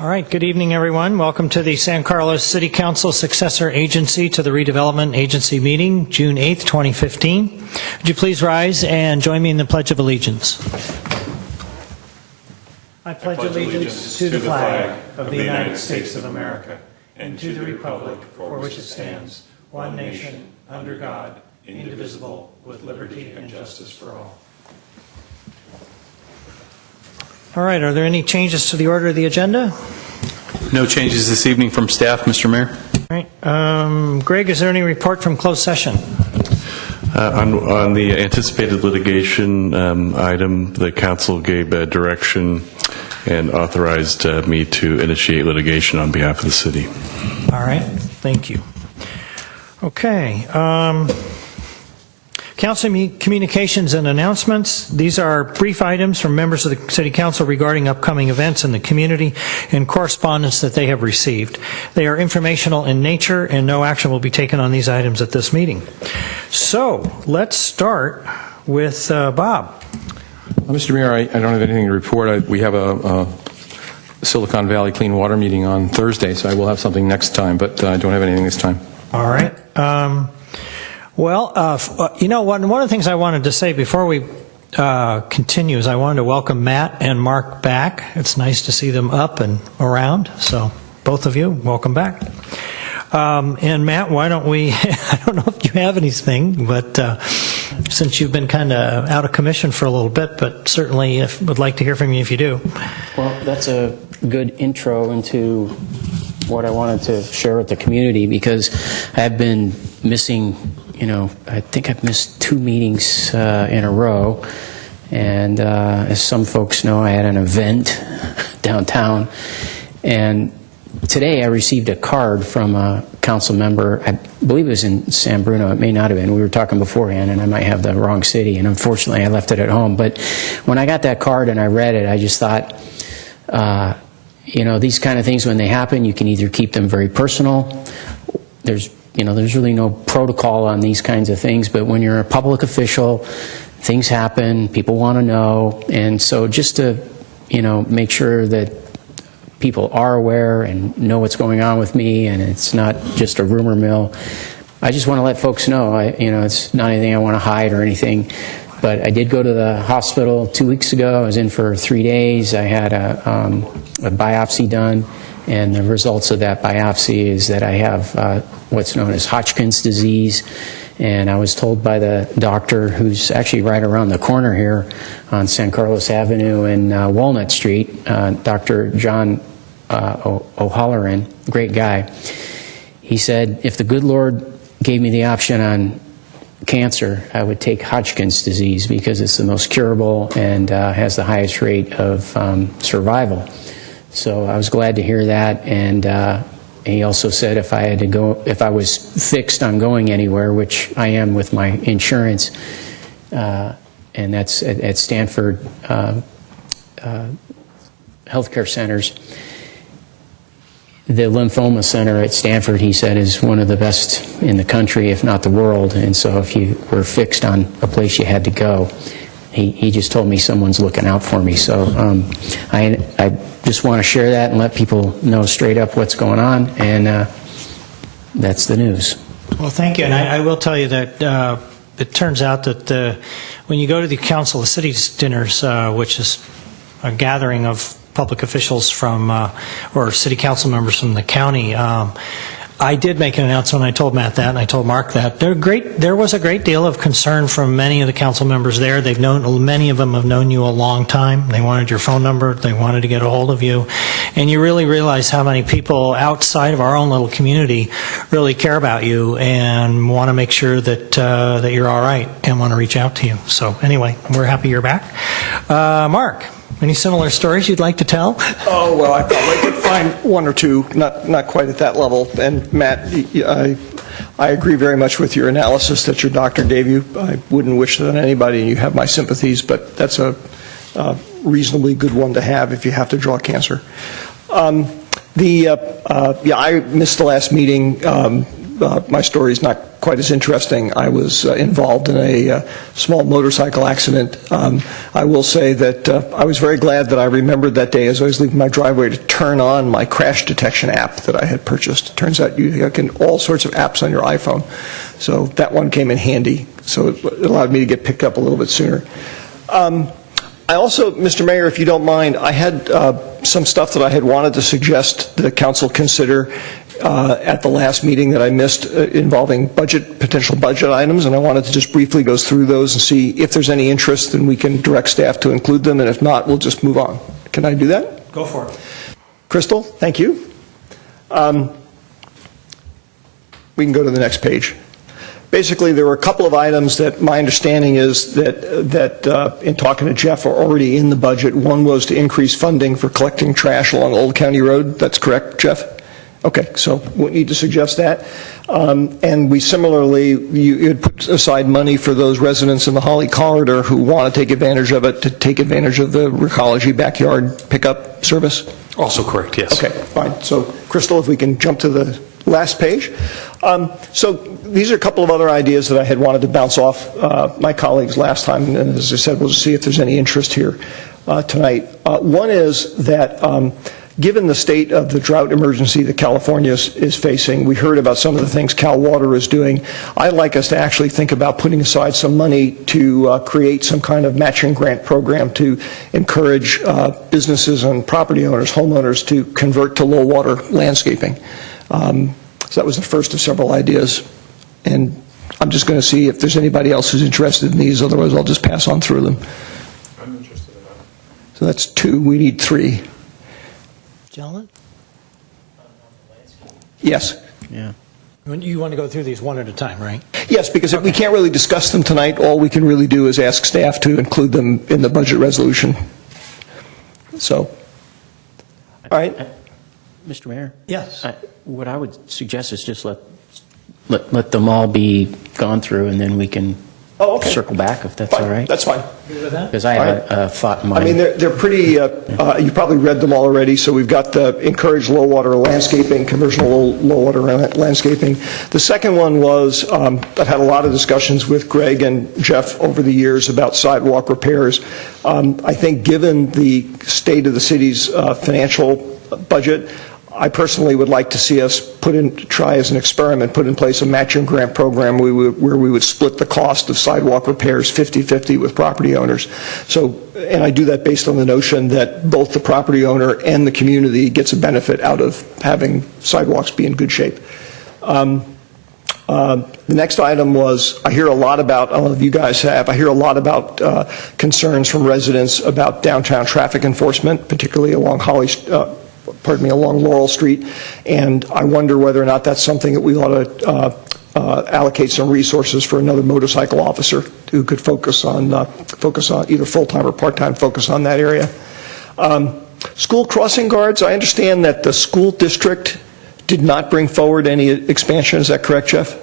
All right, good evening, everyone. Welcome to the San Carlos City Council Successor Agency to the Redevelopment Agency meeting, June 8th, 2015. Would you please rise and join me in the Pledge of Allegiance? I pledge allegiance to the flag of the United States of America and to the republic for which it stands, one nation, under God, indivisible, with liberty and justice for all. All right, are there any changes to the order of the agenda? No changes this evening from staff, Mr. Mayor. All right. Greg, is there any report from closed session? On the anticipated litigation item, the council gave direction and authorized me to initiate litigation on behalf of the city. All right, thank you. Okay. Council communications and announcements. These are brief items from members of the City Council regarding upcoming events in the community and correspondence that they have received. They are informational in nature, and no action will be taken on these items at this meeting. So let's start with Bob. Mr. Mayor, I don't have anything to report. We have a Silicon Valley Clean Water meeting on Thursday, so I will have something next time, but I don't have anything this time. All right. You know, one of the things I wanted to say before we continue is I wanted to welcome Matt and Mark back. It's nice to see them up and around. So both of you, welcome back. And Matt, why don't we, I don't know if you have anything, but since you've been kind of out of commission for a little bit, but certainly would like to hear from you if you do. Well, that's a good intro into what I wanted to share with the community, because I've been missing, I think I've missed 2 meetings in a row. And as some folks know, I had an event downtown. And today I received a card from a council member. I believe it was in San Bruno. It may not have been. We were talking beforehand, and I might have the wrong city. And unfortunately, I left it at home. But when I got that card and I read it, I just thought, these kind of things, when they happen, you can either keep them very personal. There's really no protocol on these kinds of things, but when you're a public official, things happen, people want to know, and so just to, make sure that people are aware and know what's going on with me, and it's not just a rumor mill. I just want to let folks know, it's not anything I want to hide or anything, but I did go to the hospital 2 weeks ago. I was in for 3 days. I had a biopsy done. And the results of that biopsy is that I have what's known as Hodgkin's disease. And I was told by the doctor, who's actually right around the corner here on San Carlos Avenue and Walnut Street, Dr. John O'Halloran, great guy. He said, if the good Lord gave me the option on cancer, I would take Hodgkin's disease because it's the most curable and has the highest rate of survival. So I was glad to hear that, and he also said if I was fixed on going anywhere, which I am with my insurance, and that's at Stanford Healthcare Centers. The lymphoma center at Stanford, he said, is one of the best in the country, if not the world, and so if you were fixed on a place you had to go, he just told me someone's looking out for me. So I just want to share that and let people know straight up what's going on, and that's the news. Well, thank you. And I will tell you that it turns out that when you go to the Council of Cities dinners, which is a gathering of public officials from, or city council members from the county, I did make an announcement. I told Matt that, and I told Mark that. There was a great deal of concern from many of the council members there. Many of them have known you a long time. They wanted your phone number. They wanted to get a hold of you. And you really realize how many people outside of our own little community really care about you and want to make sure that that you're all right and want to reach out to you. So anyway, we're happy you're back. Mark, any similar stories you'd like to tell? Oh, well, I probably could find one or two, not quite at that level. And Matt, I agree very much with your analysis that your doctor gave you. I wouldn't wish that on anybody, and you have my sympathies, but that's a reasonably good one to have if you have to draw cancer. I missed the last meeting my story is not quite as interesting. I was involved in a small motorcycle accident. I will say that I was very glad that I remembered that day as I was leaving my driveway to turn on my crash detection app that I had purchased. It turns out you can all sorts of apps on your iPhone. So that one came in handy. So it allowed me to get picked up a little bit sooner. I also, Mr. Mayor, if you don't mind, I had some stuff that I had wanted to suggest the council consider at the last meeting that I missed involving potential budget items, and I wanted to just briefly go through those and see if there's any interest, and we can direct staff to include them, and if not, we'll just move on. Can I do that? Go for it. Crystal, thank you. We can go to the next page. Basically, there were a couple of items that my understanding is that in talking to Jeff are already in the budget. One was to increase funding for collecting trash along Old County Road. That's correct, Jeff? Okay, so we need to suggest that. And we similarly, you had put aside money for those residents in the Holly Corridor who want to take advantage of it, to take advantage of the Recology backyard pickup service? Also correct, yes. Okay, fine. So, Crystal, if we can jump to the last page. So these are a couple of other ideas that I had wanted to bounce off my colleagues last time, and as I said, we'll see if there's any interest here tonight. One is that given the state of the drought emergency that California is facing, we heard about some of the things Cal Water is doing. I'd like us to actually think about putting aside some money to create some kind of matching grant program to encourage businesses and property owners, homeowners, to convert to low water landscaping. So that was the first of several ideas, and I'm just going to see if there's anybody else who's interested in these. Otherwise, I'll just pass on through them. I'm interested in that. So that's 2. We need 3. Gentlemen? Yes. Yeah. You want to go through these one at a time, right? Yes, because if we can't really discuss them tonight, all we can really do is ask staff to include them in the budget resolution. So, all right. Mr. Mayor? Yes. What I would suggest is just let them all be gone through, and then we can circle back if that's Fine. all right. That's fine. Because I have a thought in mind. I mean, they're pretty, you probably read them already, so we've got the encourage low water landscaping, commercial low water landscaping. The second one was, I've had a lot of discussions with Greg and Jeff over the years about sidewalk repairs. I think given the state of the city's financial budget, I personally would like to see us try as an experiment, put in place a matching grant program where we would split the cost of sidewalk repairs 50-50 with property owners. So, and I do that based on the notion that both the property owner and the community gets a benefit out of having sidewalks be in good shape. The next item was, I hear a lot about, I don't know if you guys have, I hear a lot about concerns from residents about downtown traffic enforcement, particularly along along Laurel Street, and I wonder whether or not that's something that we ought to allocate some resources for another motorcycle officer who could focus on either full-time or part-time focus on that area. School crossing guards, I understand that the school district did not bring forward any expansion. Is that correct, Jeff?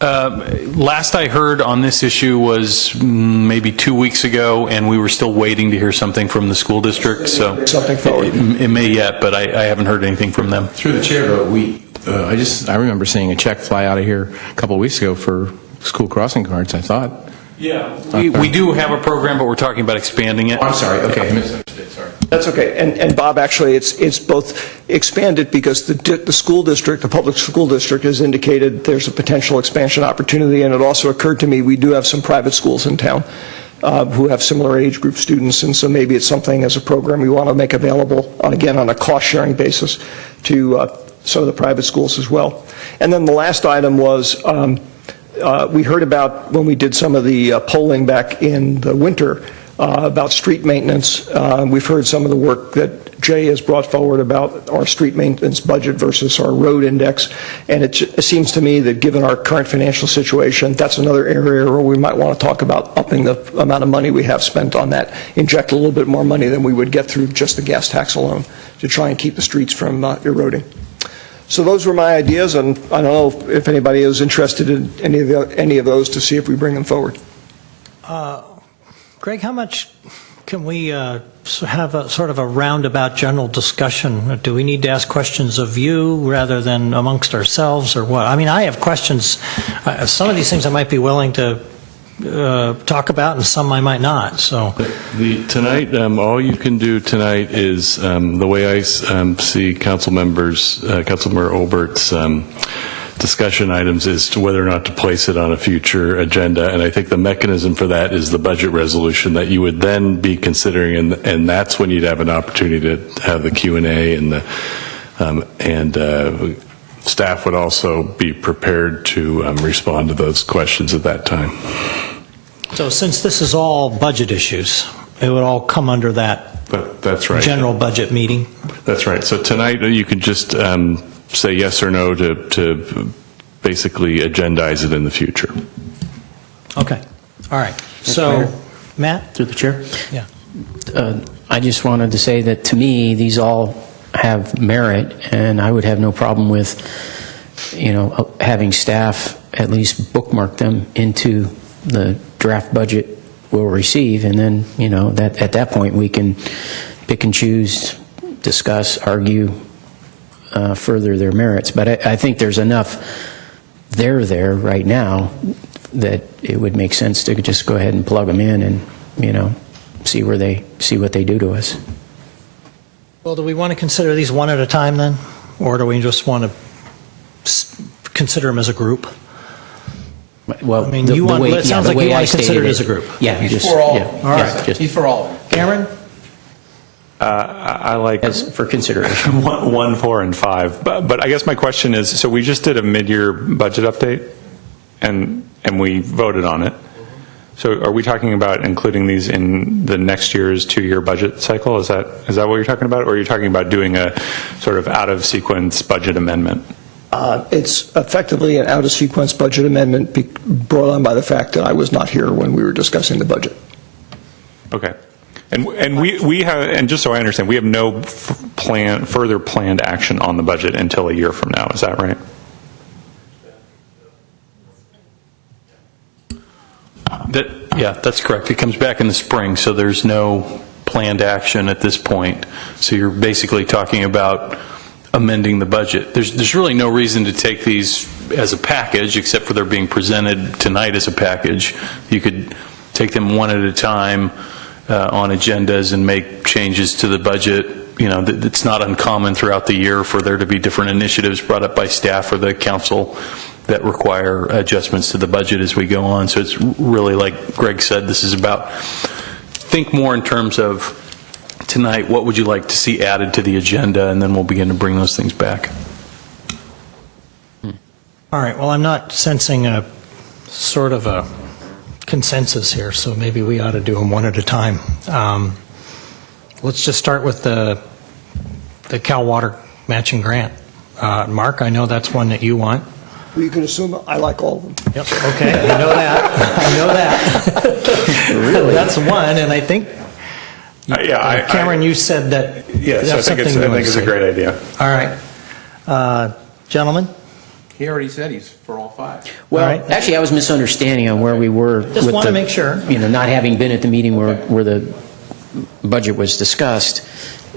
Last I heard on this issue was maybe 2 weeks ago, and we were still waiting to hear something from the school district. So Something forward. it may yet, but I haven't heard anything from them. Through the chair, though, I remember seeing a check fly out of here a couple of weeks ago for school crossing guards, I thought. Yeah, we do have a program, but we're talking about expanding it. I'm sorry, okay, I misunderstood, sorry. That's okay. And Bob, actually, it's both expanded because the school district, the public school district, has indicated there's a potential expansion opportunity, and it also occurred to me we do have some private schools in town who have similar age group students, and so maybe it's something as a program we want to make available, again, on a cost-sharing basis to some of the private schools as well. And then the last item was we heard about when we did some of the polling back in the winter about street maintenance. We've heard some of the work that Jay has brought forward about our street maintenance budget versus our road index, and it seems to me that given our current financial situation, that's another area where we might want to talk about upping the amount of money we have spent on that, inject a little bit more money than we would get through just the gas tax alone to try and keep the streets from eroding. So those were my ideas, and I don't know if anybody is interested in any of those to see if we bring them forward. Greg, how much Can we have a sort of a roundabout general discussion? Do we need to ask questions of you rather than amongst ourselves, or what? I mean, I have questions. Some of these things I might be willing to talk about, and some I might not. So, Tonight, all you can do tonight is, the way I see council members, Councilmember Olbert's discussion items is to whether or not to place it on a future agenda, and I think the mechanism for that is the budget resolution that you would then be considering, and that's when you'd have an opportunity to have the Q&A, and staff would also be prepared to respond to those questions at that time. so since this is all budget issues, it would all come under that That's right. general budget meeting. That's right. So tonight, you could just say yes or no to basically agendize it in the future. Okay. All right. So, Mayor. Matt? Through the chair. Yeah. I just wanted to say that to me, these all have merit, and I would have no problem with, having staff at least bookmark them into the draft budget we'll receive, and then, that at that point we can pick and choose, discuss, argue, further their merits. But I think there's enough there right now that it would make sense to just go ahead and plug them in and, see what they do to us. Well, do we want to consider these one at a time then? Or do we just want to consider them as a group? Well, I mean, it sounds like you want to consider it as a group. Yeah. He's for all. All right. He's for all. Cameron? I like As for consideration. 1, 4, and 5. But I guess my question is, so we just did a mid-year budget update, and we voted on it. So are we talking about including these in the next year's 2-year budget cycle? Is that what you're talking about? Or are you talking about doing a sort of out-of-sequence budget amendment? It's effectively an out-of-sequence budget amendment brought on by the fact that I was not here when we were discussing the budget. Okay. And we have, and just so I understand, we have no further planned action on the budget until a year from now. Is that right? Yeah, that's correct. It comes back in the spring, so there's no planned action at this point. So you're basically talking about amending the budget. There's really no reason to take these as a package, except for they're being presented tonight as a package. You could take them one at a time on agendas and make changes to the budget. It's not uncommon throughout the year for there to be different initiatives brought up by staff or the council that require adjustments to the budget as we go on. So it's really, like Greg said, this is about, think more in terms of tonight, what would you like to see added to the agenda, and then we'll begin to bring those things back. All right. Well, I'm not sensing a sort of a consensus here, so maybe we ought to do them one at a time. Let's just start with the Cal Water matching grant. Mark, I know that's one that you want. Well, you can assume I like all of them. Yep. Okay. I know that. I know that. Really? That's one, and I think. Cameron, you said that. Yes, I think it's a great idea. All right, gentlemen. He already said he's for all 5. Well, All right. actually, I was misunderstanding on where we were. Just want to make sure. Not having been at the meeting where the budget was discussed,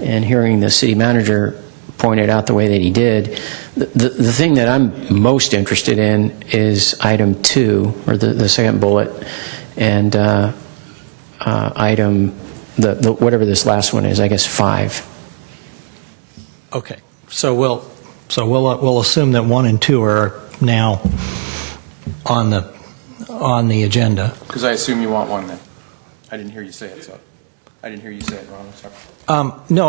and hearing the city manager pointed out the way that he did. The thing that I'm most interested in is item 2, or the second bullet, and item, whatever this last one is, I guess 5. Okay. So we'll assume that 1 and 2 are now on the agenda. Because I assume you want one then. I didn't hear you say it, so. I didn't hear you say it, Ron. I'm sorry. No,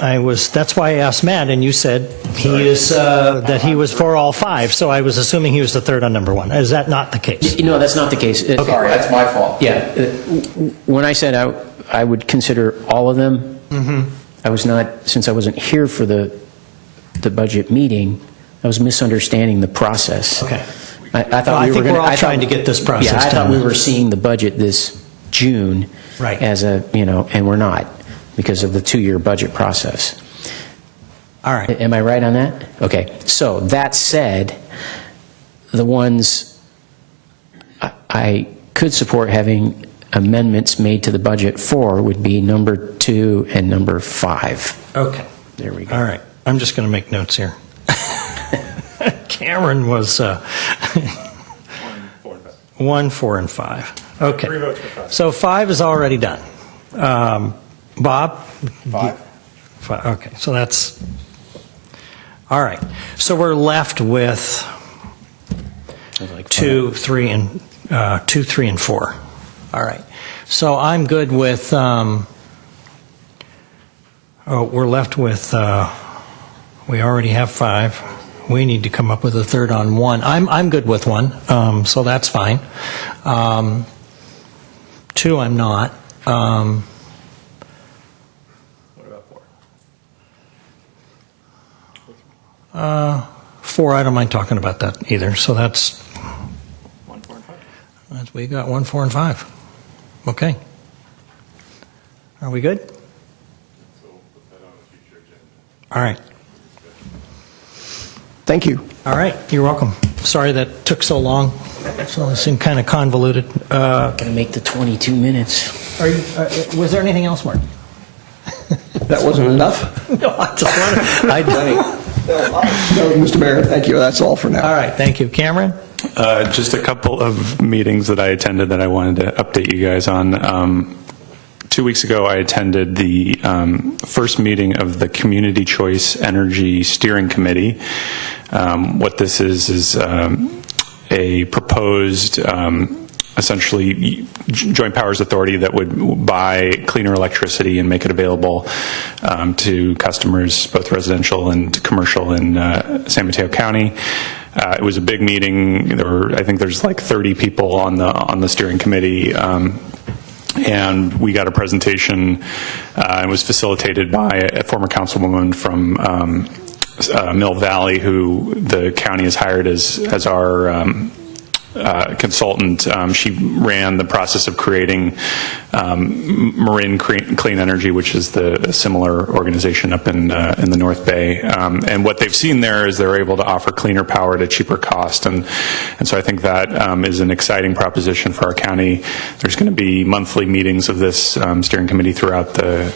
I was. That's why I asked Matt, and you said that he was for all 5. So I was assuming he was the third on number 1. Is that not the case? No, that's not the case. Sorry, that's my fault. Yeah. When I said I would consider all of them, I was not, since I wasn't here for the budget meeting, I was misunderstanding the process. Okay. I think we're all trying to get this process Yeah, I thought done. we were seeing the budget this June. Right. As and we're not, because of the 2-year budget process. All right. Am I right on that? Okay. So that said, the ones I could support having amendments made to the budget for would be number 2 and number 5. Okay. There we go. All right. I'm just going to make notes here. Cameron was 1, 4, and 5. Okay. 3 votes for 5. So 5 is already done. Bob? 5. 5. Okay. So that's all right. So we're left with 2, 3, and 4. All right. So I'm good with. We're left with. We already have 5. We need to come up with a third on 1. I'm good with 1, so that's fine. 2, I'm not. What about 4? 4, I don't mind talking about that either. So that's 1, 4, and 5. we got 1, 4, and 5. Okay. Are we good? All right. Thank you. All right. You're welcome. Sorry that took so long. So it seemed kind of convoluted. Going to make the 22 minutes. Was there anything else, Mark? That wasn't enough? No, I just wanted. No, Mr. Mayor, thank you. That's all for now. All right. Thank you, Cameron. Just a couple of meetings that I attended that I wanted to update you guys on. 2 weeks ago, I attended the first meeting of the Community Choice Energy Steering Committee. What this is a proposed, essentially, joint powers authority that would buy cleaner electricity and make it available to customers, both residential and commercial, in San Mateo County. It was a big meeting. I think there's like 30 people on the steering committee. And we got a presentation. It was facilitated by a former councilwoman from Mill Valley, who the county has hired as our consultant. She ran the process of creating Marin Clean Energy, which is a similar organization up in the North Bay. And what they've seen there is they're able to offer cleaner power at a cheaper cost. And so I think that is an exciting proposition for our county. There's going to be monthly meetings of this steering committee throughout the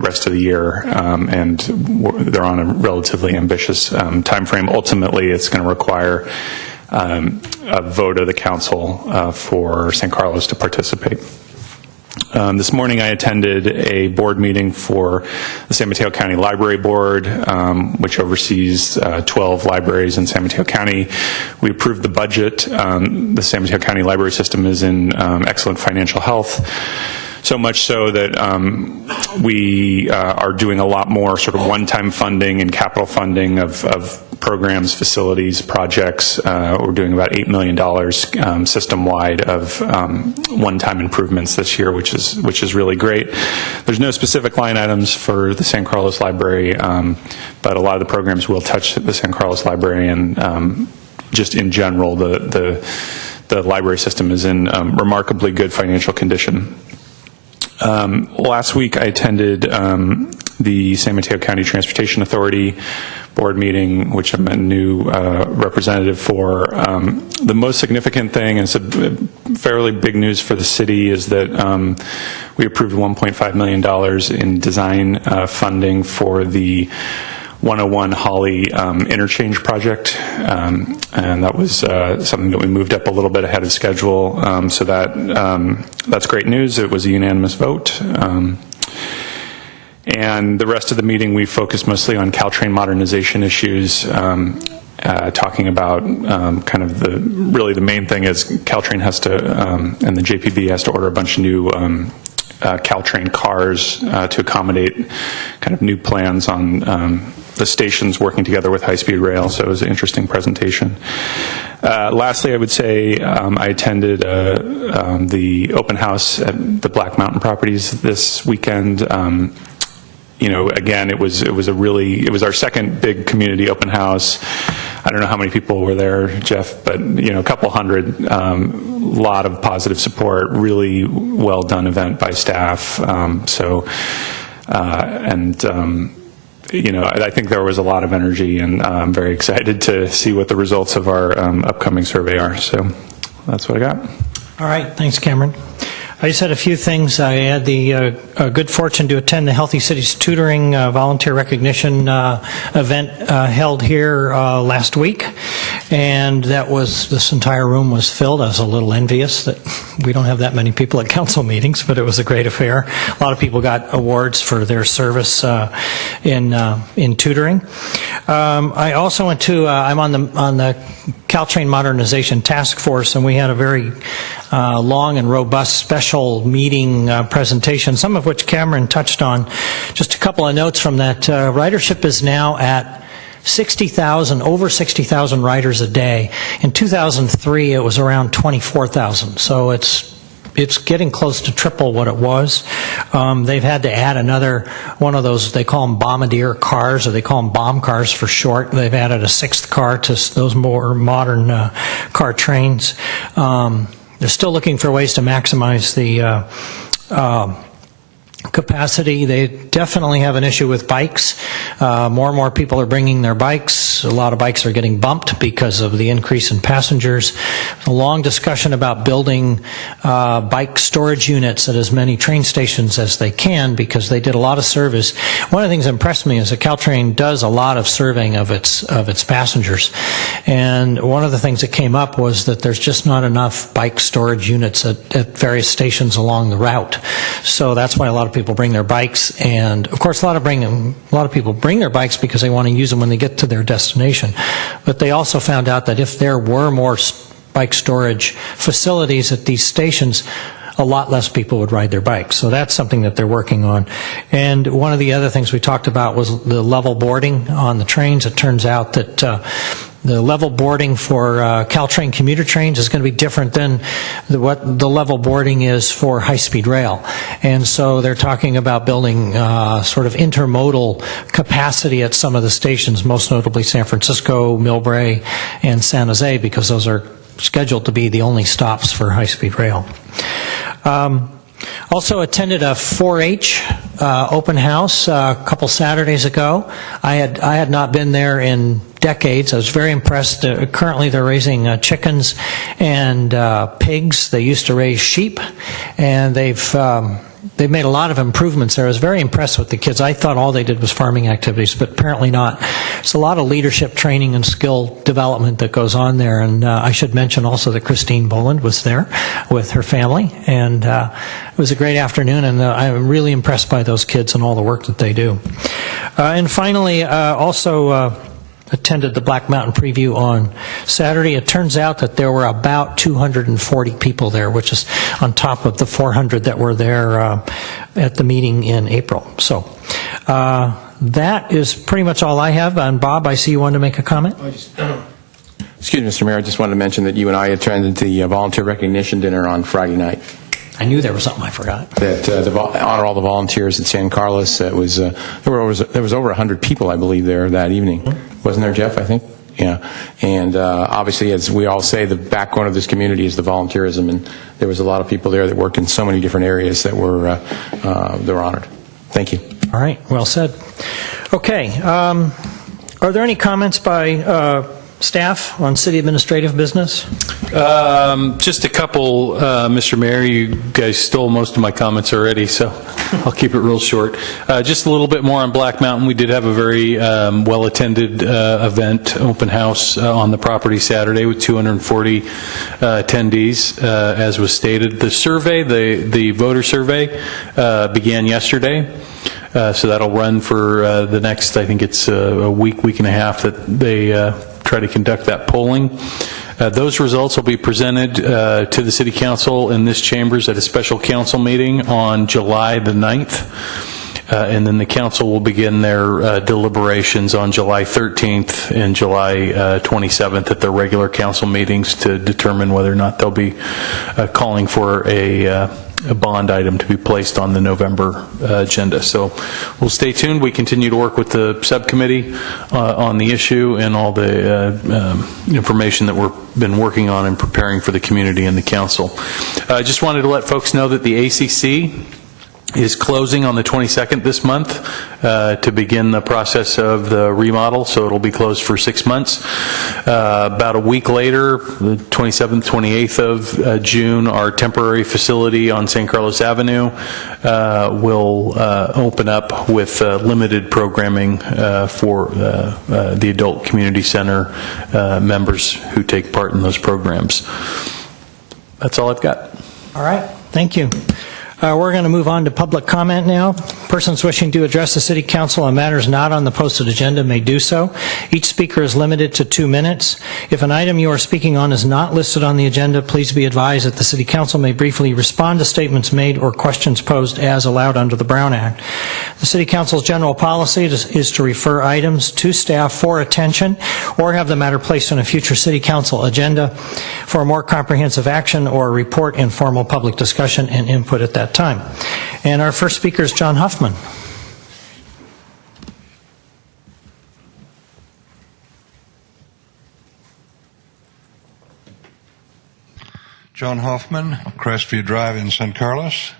rest of the year. And they're on a relatively ambitious time frame. Ultimately, it's going to require a vote of the council for San Carlos to participate. This morning I attended a board meeting for the San Mateo County Library Board, which oversees 12 libraries in San Mateo County. We approved the budget. The San Mateo County library system is in excellent financial health. So much so that we are doing a lot more sort of one-time funding and capital funding of programs, facilities, projects. We're doing about $8 million system-wide of one-time improvements this year, which is really great. There's no specific line items for the San Carlos Library, but a lot of the programs will touch the San Carlos Library, and just in general, the library system is in remarkably good financial condition. Last week I attended the San Mateo County Transportation Authority board meeting, which I'm a new representative for. The most significant thing, and it's a fairly big news for the city, is that we approved $1.5 million in design funding for the 101 Holly interchange project, and that was something that we moved up a little bit ahead of schedule, so that's great news. It was a unanimous vote. And the rest of the meeting, we focused mostly on Caltrain modernization issues, talking about kind of really the main thing is Caltrain has to, and the JPB has to order a bunch of new Caltrain cars to accommodate kind of new plans on the stations working together with high-speed rail, so it was an interesting presentation. Lastly, I would say I attended the open house at the Black Mountain Properties this weekend. Again, it was our second big community open house. I don't know how many people were there, Jeff, but a couple hundred. Lot of positive support. Really well done event by staff. I think there was a lot of energy, and I'm very excited to see what the results of our upcoming survey are. So that's what I got. All right. Thanks, Cameron. I just had a few things. I had the good fortune to attend the Healthy Cities Tutoring Volunteer Recognition event held here last week, and this entire room was filled. I was a little envious that we don't have that many people at council meetings, but it was a great affair. A lot of people got awards for their service in tutoring. I also went to, I'm on the Caltrain Modernization Task Force, and we had a very long and robust special meeting presentation, some of which Cameron touched on. Just a couple of notes from that. Ridership is now at 60,000, over 60,000 riders a day. In 2003, it was around 24,000. So it's getting close to triple what it was. They've had to add another one of those, they call them bombardier cars, or they call them bomb cars for short. They've added a sixth car to those more modern car trains. They're still looking for ways to maximize the capacity. They definitely have an issue with bikes. More and more people are bringing their bikes. A lot of bikes are getting bumped because of the increase in passengers. A long discussion about building bike storage units at as many train stations as they can, because they did a lot of service. One of the things that impressed me is that Caltrain does a lot of surveying of its passengers. And one of the things that came up was that there's just not enough bike storage units at various stations along the route. So that's why a lot of people bring their bikes, and of course a lot of people bring their bikes because they want to use them when they get to their destination. But they also found out that if there were more bike storage facilities at these stations, a lot less people would ride their bikes. So that's something that they're working on. And one of the other things we talked about was the level boarding on the trains. It turns out that the level boarding for Caltrain commuter trains is going to be different than what the level boarding is for high-speed rail. And so they're talking about building sort of intermodal capacity at some of the stations, most notably San Francisco, Millbrae, and San Jose, because those are scheduled to be the only stops for high-speed rail. Also attended a 4-H open house a couple Saturdays ago. I had not been there in decades. I was very impressed. Currently they're raising chickens and pigs. They used to raise sheep, and they've made a lot of improvements there. I was very impressed with the kids. I thought all they did was farming activities, but apparently not. There's a lot of leadership training and skill development that goes on there, and I should mention also that Christine Boland was there with her family, and it was a great afternoon, and I'm really impressed by those kids and all the work that they do. And finally, also attended the Black Mountain Preview on Saturday. It turns out that there were about 240 people there, which is on top of the 400 that were there at the meeting in April. So that is pretty much all I have. And Bob, I see you wanted to make a comment? Excuse me, Mr. Mayor, I just wanted to mention that you and I attended the volunteer recognition dinner on Friday night. I knew there was something I forgot. That honor all the volunteers at San Carlos. It was there was over 100 people, I believe, there that evening. Wasn't there, Jeff? I think. Yeah. And obviously, as we all say, the backbone of this community is the volunteerism, and there was a lot of people there that worked in so many different areas that were honored. Thank you. All right. Well said. Okay. Are there any comments by staff on city administrative business? Just a couple, Mr. Mayor. You guys stole most of my comments already, so I'll keep it real short. Just a little bit more on Black Mountain. We did have a very well-attended event, open house on the property Saturday with 240 attendees, as was stated. The survey, the voter survey, began yesterday. So that'll run for the next, I think it's a week and a half that they try to conduct that polling. Those results will be presented to the City Council in this chambers at a special council meeting on July the 9th. And then the council will begin their deliberations on July 13th and July 27th at their regular council meetings to determine whether or not they'll be calling for a bond item to be placed on the November agenda. So we'll stay tuned. We continue to work with the subcommittee on the issue and all the information that we've been working on and preparing for the community and the council. I just wanted to let folks know that the ACC is closing on the 22nd this month to begin the process of the remodel, so it'll be closed for 6 months. About a week later, the 27th, 28th of June, our temporary facility on San Carlos Avenue will open up with limited programming for the adult community center members who take part in those programs. That's all I've got. All right, thank you. We're going to move on to public comment now. Persons wishing to address the City Council on matters not on the posted agenda may do so. Each speaker is limited to 2 minutes. If an item you are speaking on is not listed on the agenda, please be advised that the City Council may briefly respond to statements made or questions posed as allowed under the Brown Act. The City Council's general policy is to refer items to staff for attention or have the matter placed on a future City Council agenda for a more comprehensive action or report in formal public discussion and input at that time. And our first speaker is John Huffman. John Hoffman, Crestview Drive in San Carlos.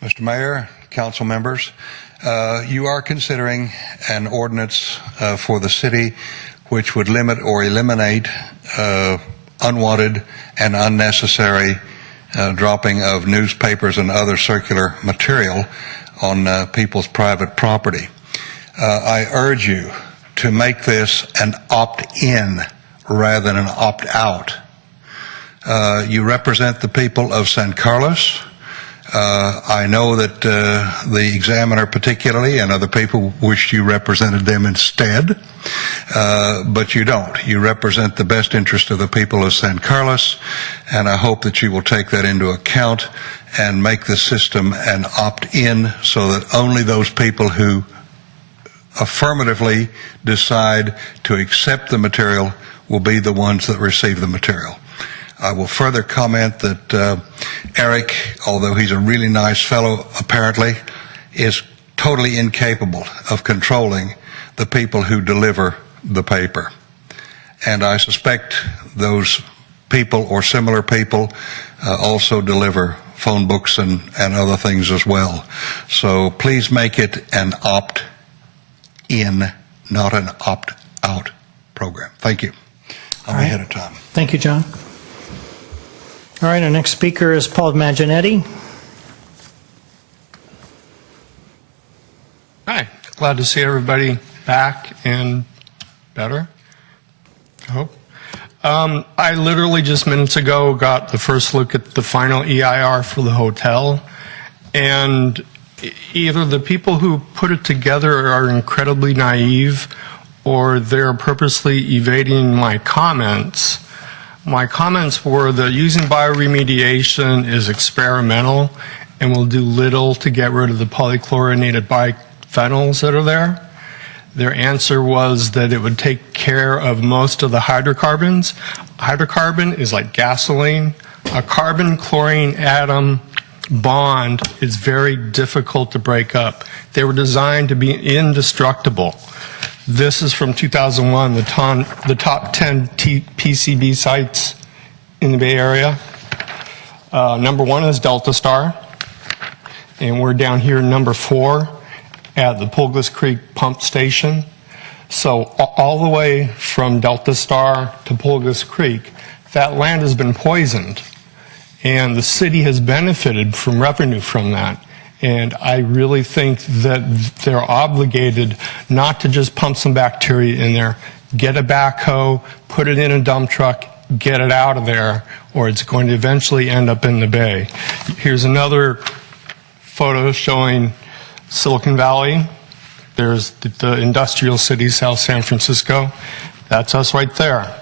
Mr. Mayor, council members, you are considering an ordinance for the city which would limit or eliminate unwanted and unnecessary dropping of newspapers and other circular material on people's private property. I urge you to make this an opt-in rather than an opt-out. You represent the people of San Carlos. I know that the Examiner particularly and other people wished you represented them instead, but you don't. You represent the best interest of the people of San Carlos, and I hope that you will take that into account and make the system an opt-in so that only those people who affirmatively decide to accept the material will be the ones that receive the material. I will further comment that Eric, although he's a really nice fellow apparently, is totally incapable of controlling the people who deliver the paper. And I suspect those people or similar people also deliver phone books and other things as well. So please make it an opt-in, not an opt-out program. Thank you. I'm ahead of time. Thank you, John. All right, our next speaker is Paul Maginetti. Hi, glad to see everybody back and better, I hope. I literally just minutes ago got the first look at the final EIR for the hotel, and either the people who put it together are incredibly naive or they're purposely evading my comments. My comments were that using bioremediation is experimental and will do little to get rid of the polychlorinated biphenyls that are there. Their answer was that it would take care of most of the hydrocarbons. Hydrocarbon is like gasoline. A carbon-chlorine atom bond is very difficult to break up. They were designed to be indestructible. This is from 2001, the top 10 PCB sites in the Bay Area. Number 1 is Delta Star, and we're down here number 4 at the Pulgas Creek pump station. So all the way from Delta Star to Pulgas Creek, that land has been poisoned, and the city has benefited from revenue from that. And I really think that they're obligated not to just pump some bacteria in there, get a backhoe, put it in a dump truck, get it out of there, or it's going to eventually end up in the bay. Here's another photo showing Silicon Valley. There's the industrial city, South San Francisco. That's us right there.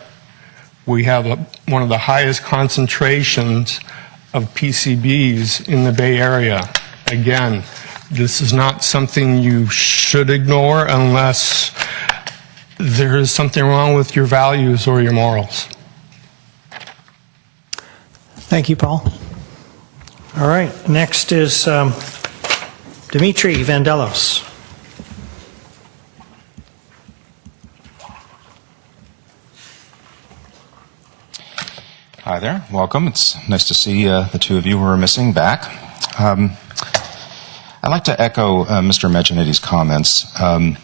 We have one of the highest concentrations of PCBs in the Bay Area. Again, this is not something you should ignore unless there is something wrong with your values or your morals. Thank you, Paul. All right, next is Dimitri Vandelos. Hi there, welcome. It's nice to see the two of you who are missing back. I'd like to echo Mr. Meginetti's comments. A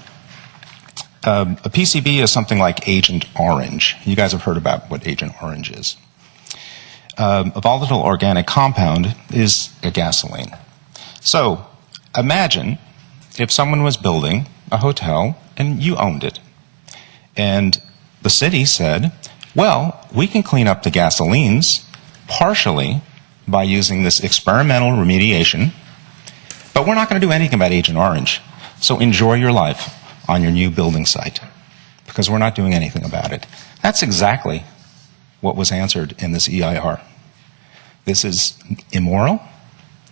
PCB is something like Agent Orange. You guys have heard about what Agent Orange is. A volatile organic compound is a gasoline. So imagine if someone was building a hotel and you owned it. And the city said, well, we can clean up the gasolines partially by using this experimental remediation, but we're not going to do anything about Agent Orange. So enjoy your life on your new building site, because we're not doing anything about it. That's exactly what was answered in this EIR. This is immoral.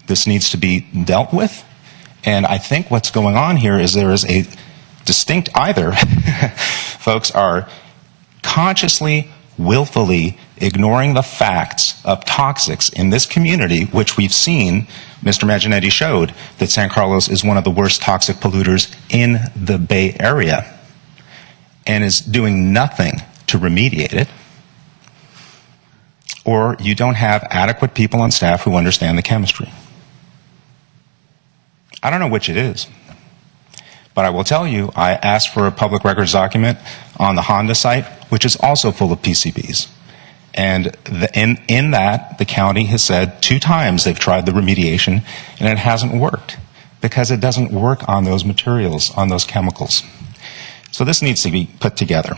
This needs to be dealt with. And I think what's going on here is there is a distinct either folks are consciously, willfully ignoring the facts of toxics in this community, which we've seen, Mr. Meginetti showed, that San Carlos is one of the worst toxic polluters in the Bay Area and is doing nothing to remediate it, or you don't have adequate people on staff who understand the chemistry. I don't know which it is, but I will tell you, I asked for a public records document on the Honda site, which is also full of PCBs. And in that, the county has said 2 times they've tried the remediation, and it hasn't worked because it doesn't work on those materials, on those chemicals. So this needs to be put together.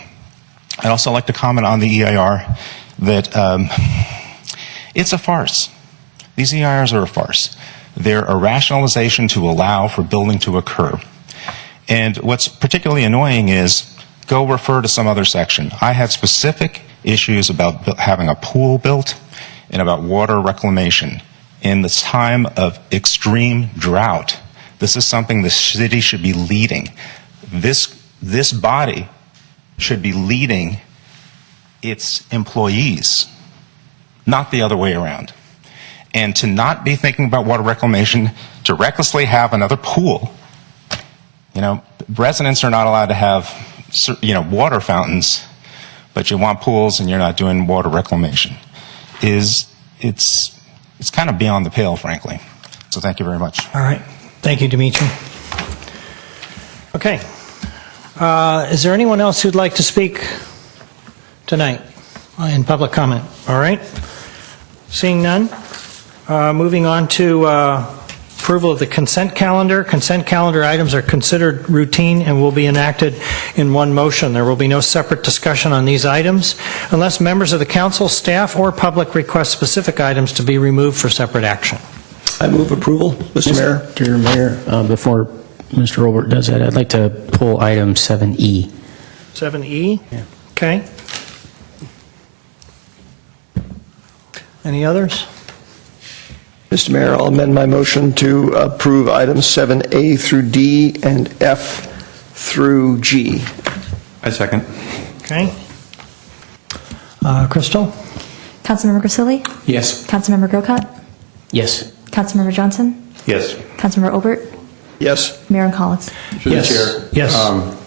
I'd also like to comment on the EIR that it's a farce. These EIRs are a farce. They're a rationalization to allow for building to occur. And what's particularly annoying is go refer to some other section. I have specific issues about having a pool built and about water reclamation in this time of extreme drought. This is something the city should be leading. This body should be leading its employees, not the other way around. And to not be thinking about water reclamation, to recklessly have another pool. You know, residents are not allowed to have, water fountains, but you want pools and you're not doing water reclamation. It's kind of beyond the pale, frankly. So thank you very much. All right. Thank you, Dimitri. Okay. Is there anyone else who'd like to speak tonight in public comment? All right. Seeing none. Moving on to approval of the consent calendar. Consent calendar items are considered routine and will be enacted in one motion. There will be no separate discussion on these items unless members of the council, staff, or public request specific items to be removed for separate action. I move approval, Mr. Mayor. Mr. Mayor, before Mr. Robert does that, I'd like to pull item 7E. 7E? Yeah. Okay. Any others? Mr. Mayor, I'll amend my motion to approve items 7A through D and F through G. I second. Okay. Crystal? Councilmember Grisilli? Yes. Councilmember Grocott? Yes. Councilmember Johnson? Yes. Councilmember Obert? Yes. Mayor Collins? Yes. Yes.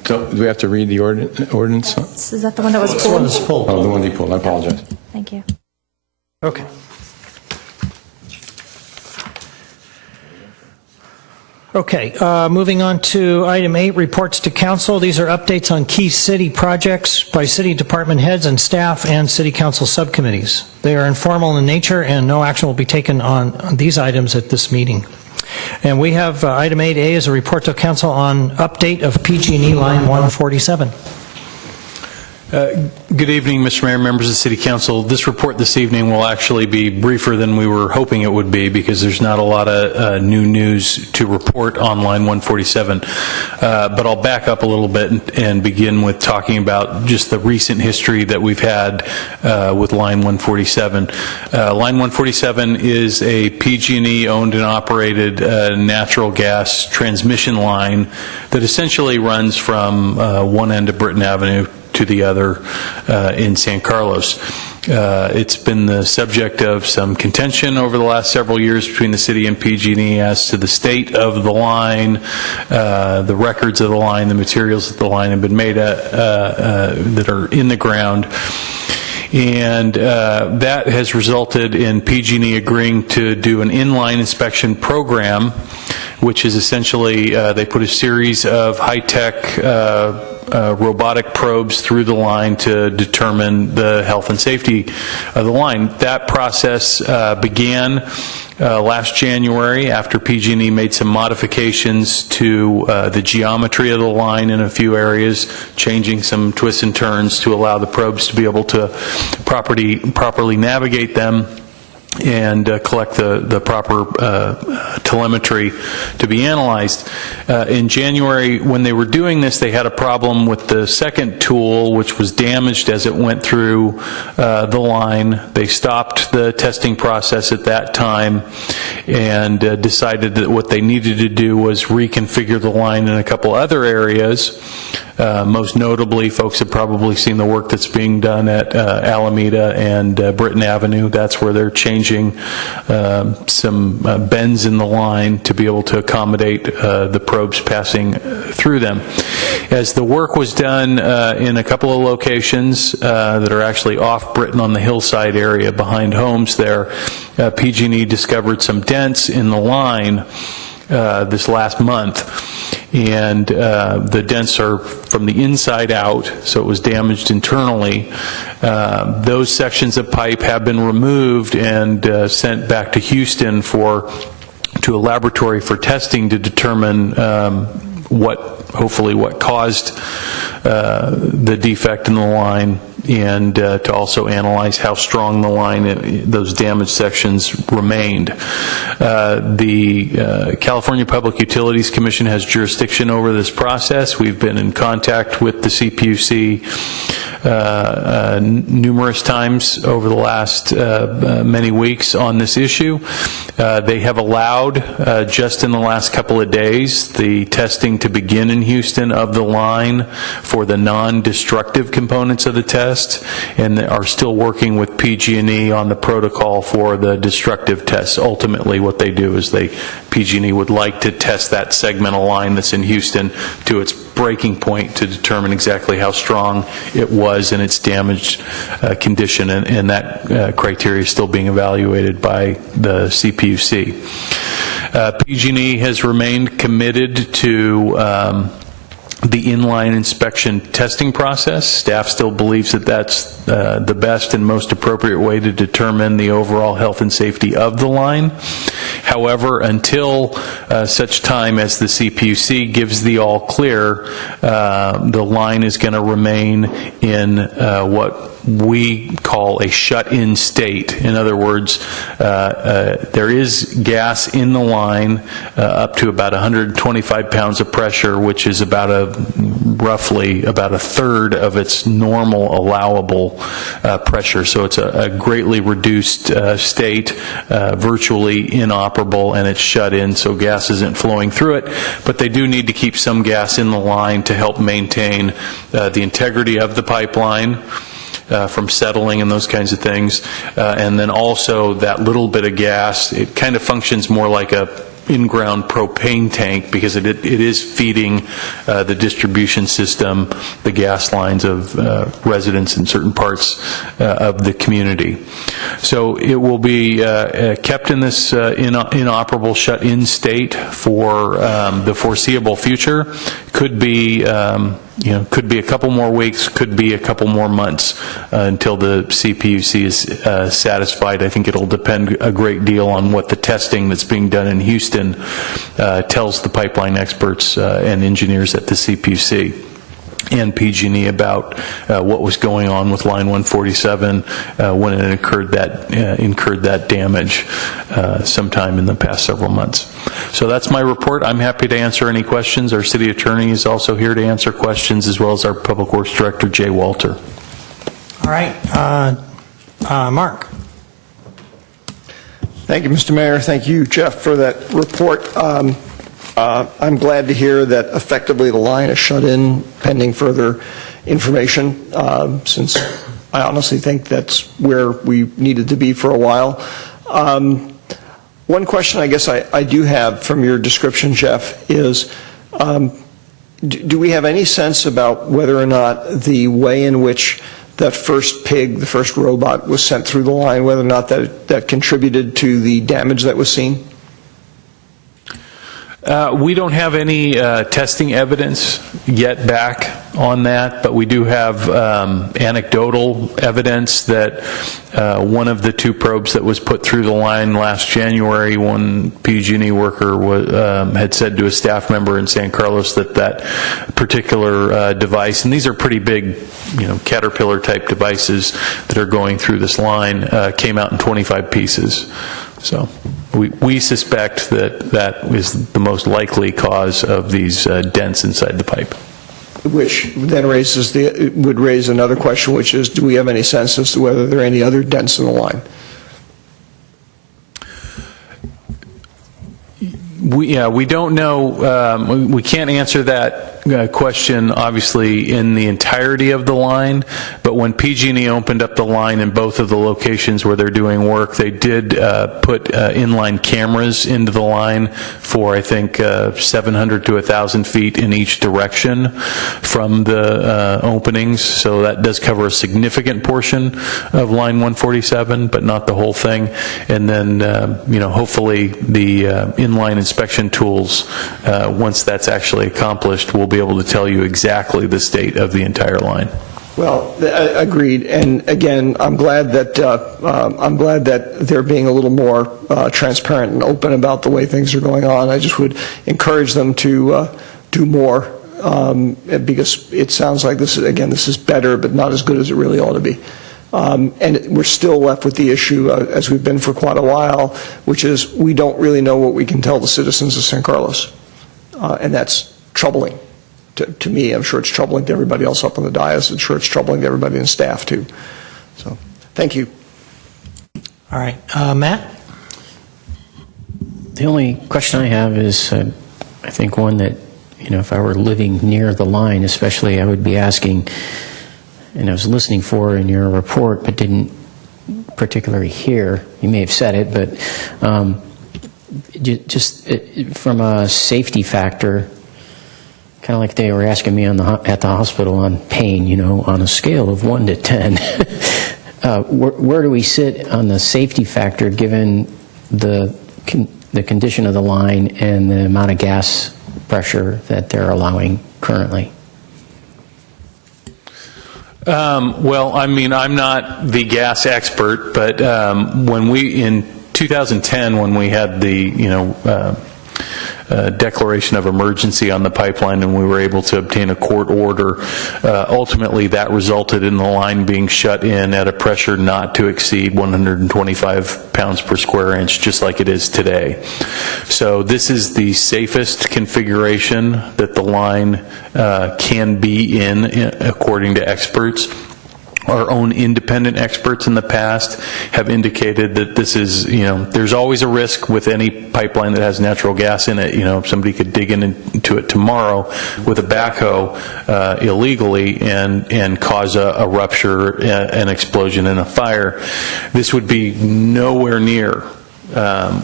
Do we have to read the ordinance? Is that the one that was This one pulled? is pulled. Oh, the one you pulled. I apologize. Thank you. Okay. Okay, moving on to item 8, reports to council. These are updates on key city projects by city department heads and staff and city council subcommittees. They are informal in nature and no action will be taken on these items at this meeting. And we have item 8A is a report to council on update of PG&E line 147. Good evening, Mr. Mayor, members of the City Council. This report this evening will actually be briefer than we were hoping it would be because there's not a lot of new news to report on Line 147. But I'll back up a little bit and begin with talking about just the recent history that we've had with Line 147. Line 147 is a PG&E owned and operated natural gas transmission line that essentially runs from one end of Britton Avenue to the other in San Carlos. It's been the subject of some contention over the last several years between the city and PG&E as to the state of the line, the records of the line, the materials that the line have been made that are in the ground. And that has resulted in PG&E agreeing to do an inline inspection program, which is essentially they put a series of high-tech robotic probes through the line to determine the health and safety of the line. That process began last January after PG&E made some modifications to the geometry of the line in a few areas, changing some twists and turns to allow the probes to be able to properly navigate them and collect the proper telemetry to be analyzed. In January, when they were doing this, they had a problem with the second tool, which was damaged as it went through the line. They stopped the testing process at that time and decided that what they needed to do was reconfigure the line in a couple other areas. Most notably, folks have probably seen the work that's being done at Alameda and Britton Avenue. That's where they're changing some bends in the line to be able to accommodate the probes passing through them. As the work was done in a couple of locations that are actually off Britton on the hillside area behind homes there, PG&E discovered some dents in the line this last month. And the dents are from the inside out, so it was damaged internally. Those sections of pipe have been removed and sent back to Houston to a laboratory for testing to determine hopefully what caused the defect in the line, and to also analyze how strong the line, those damaged sections, remained. The California Public Utilities Commission has jurisdiction over this process. We've been in contact with the CPUC numerous times over the last many weeks on this issue. They have allowed, just in the last couple of days, the testing to begin in Houston of the line for the non-destructive components of the test, and they are still working with PG&E on the protocol for the destructive tests. Ultimately, what they do is PG&E would like to test that segment of line that's in Houston to its breaking point to determine exactly how strong it was in its damaged condition, and that criteria is still being evaluated by the CPUC. PG&E has remained committed to the inline inspection testing process. Staff still believes that that's the best and most appropriate way to determine the overall health and safety of the line. However, until such time as the CPUC gives the all clear, the line is going to remain in what we call a shut-in state. In other words, there is gas in the line up to about 125 pounds of pressure, which is roughly about a third of its normal allowable pressure. So it's a greatly reduced state, virtually inoperable, and it's shut in, so gas isn't flowing through it. But they do need to keep some gas in the line to help maintain the integrity of the pipeline from settling and those kinds of things. And then also that little bit of gas, it kind of functions more like a in-ground propane tank because it is feeding the distribution system, the gas lines of residents in certain parts of the community. So it will be kept in this inoperable shut-in state for the foreseeable future. Could be could be a couple more weeks, could be a couple more months until the CPUC is satisfied. I think it'll depend a great deal on what the testing that's being done in Houston tells the pipeline experts and engineers at the CPUC and PG&E about what was going on with Line 147 when it incurred that damage sometime in the past several months. So that's my report. I'm happy to answer any questions. Our city attorney is also here to answer questions, as well as our Public Works Director, Jay Walter. All right. Mark. Thank you, Mr. Mayor. Thank you, Jeff, for that report. I'm glad to hear that effectively the line is shut in pending further information, since I honestly think that's where we needed to be for a while. One question I guess I do have from your description, Jeff, is do we have any sense about whether or not the way in which that first pig, the first robot, was sent through the line, whether or not that contributed to the damage that was seen? We don't have any testing evidence yet back on that, but we do have anecdotal evidence that one of the two probes that was put through the line last January, one PG&E worker had said to a staff member in San Carlos that particular device, and these are pretty big, Caterpillar-type devices that are going through this line, came out in 25 pieces. So we suspect that is the most likely cause of these dents inside the pipe. Which then would raise another question, which is, do we have any sense as to whether there are any other dents in the line? We don't know. We can't answer that question, obviously, in the entirety of the line, but when PG&E opened up the line in both of the locations where they're doing work, they did put inline cameras into the line for, I think, 700 to 1,000 feet in each direction from the openings, so that does cover a significant portion of line 147, but not the whole thing. And then, hopefully the inline inspection tools, once that's actually accomplished, will be able to tell you exactly the state of the entire line. Well, agreed. And again, I'm glad that they're being a little more transparent and open about the way things are going on. I just would encourage them to do more because it sounds like this is better, but not as good as it really ought to be. And we're still left with the issue, as we've been for quite a while, which is we don't really know what we can tell the citizens of San Carlos. And that's troubling to me. I'm sure it's troubling to everybody else up on the dais. I'm sure it's troubling to everybody in staff, too. So, thank you. All right. Matt? The only question I have is, I think one that, if I were living near the line, especially, I would be asking, and I was listening for in your report, but didn't particularly hear. You may have said it, but just from a safety factor, kind of like they were asking me at the hospital on pain, on a scale of 1 to 10, where do we sit on the safety factor given the condition of the line and the amount of gas pressure that they're allowing currently? Well, I mean, I'm not the gas expert, but in 2010, when we had the, declaration of emergency on the pipeline and we were able to obtain a court order, ultimately that resulted in the line being shut in at a pressure not to exceed 125 pounds per square inch, just like it is today. So this is the safest configuration that the line can be in, according to experts. Our own independent experts in the past have indicated that this is, there's always a risk with any pipeline that has natural gas in it. Somebody could dig into it tomorrow with a backhoe illegally and cause a rupture, an explosion, and a fire. This would be nowhere near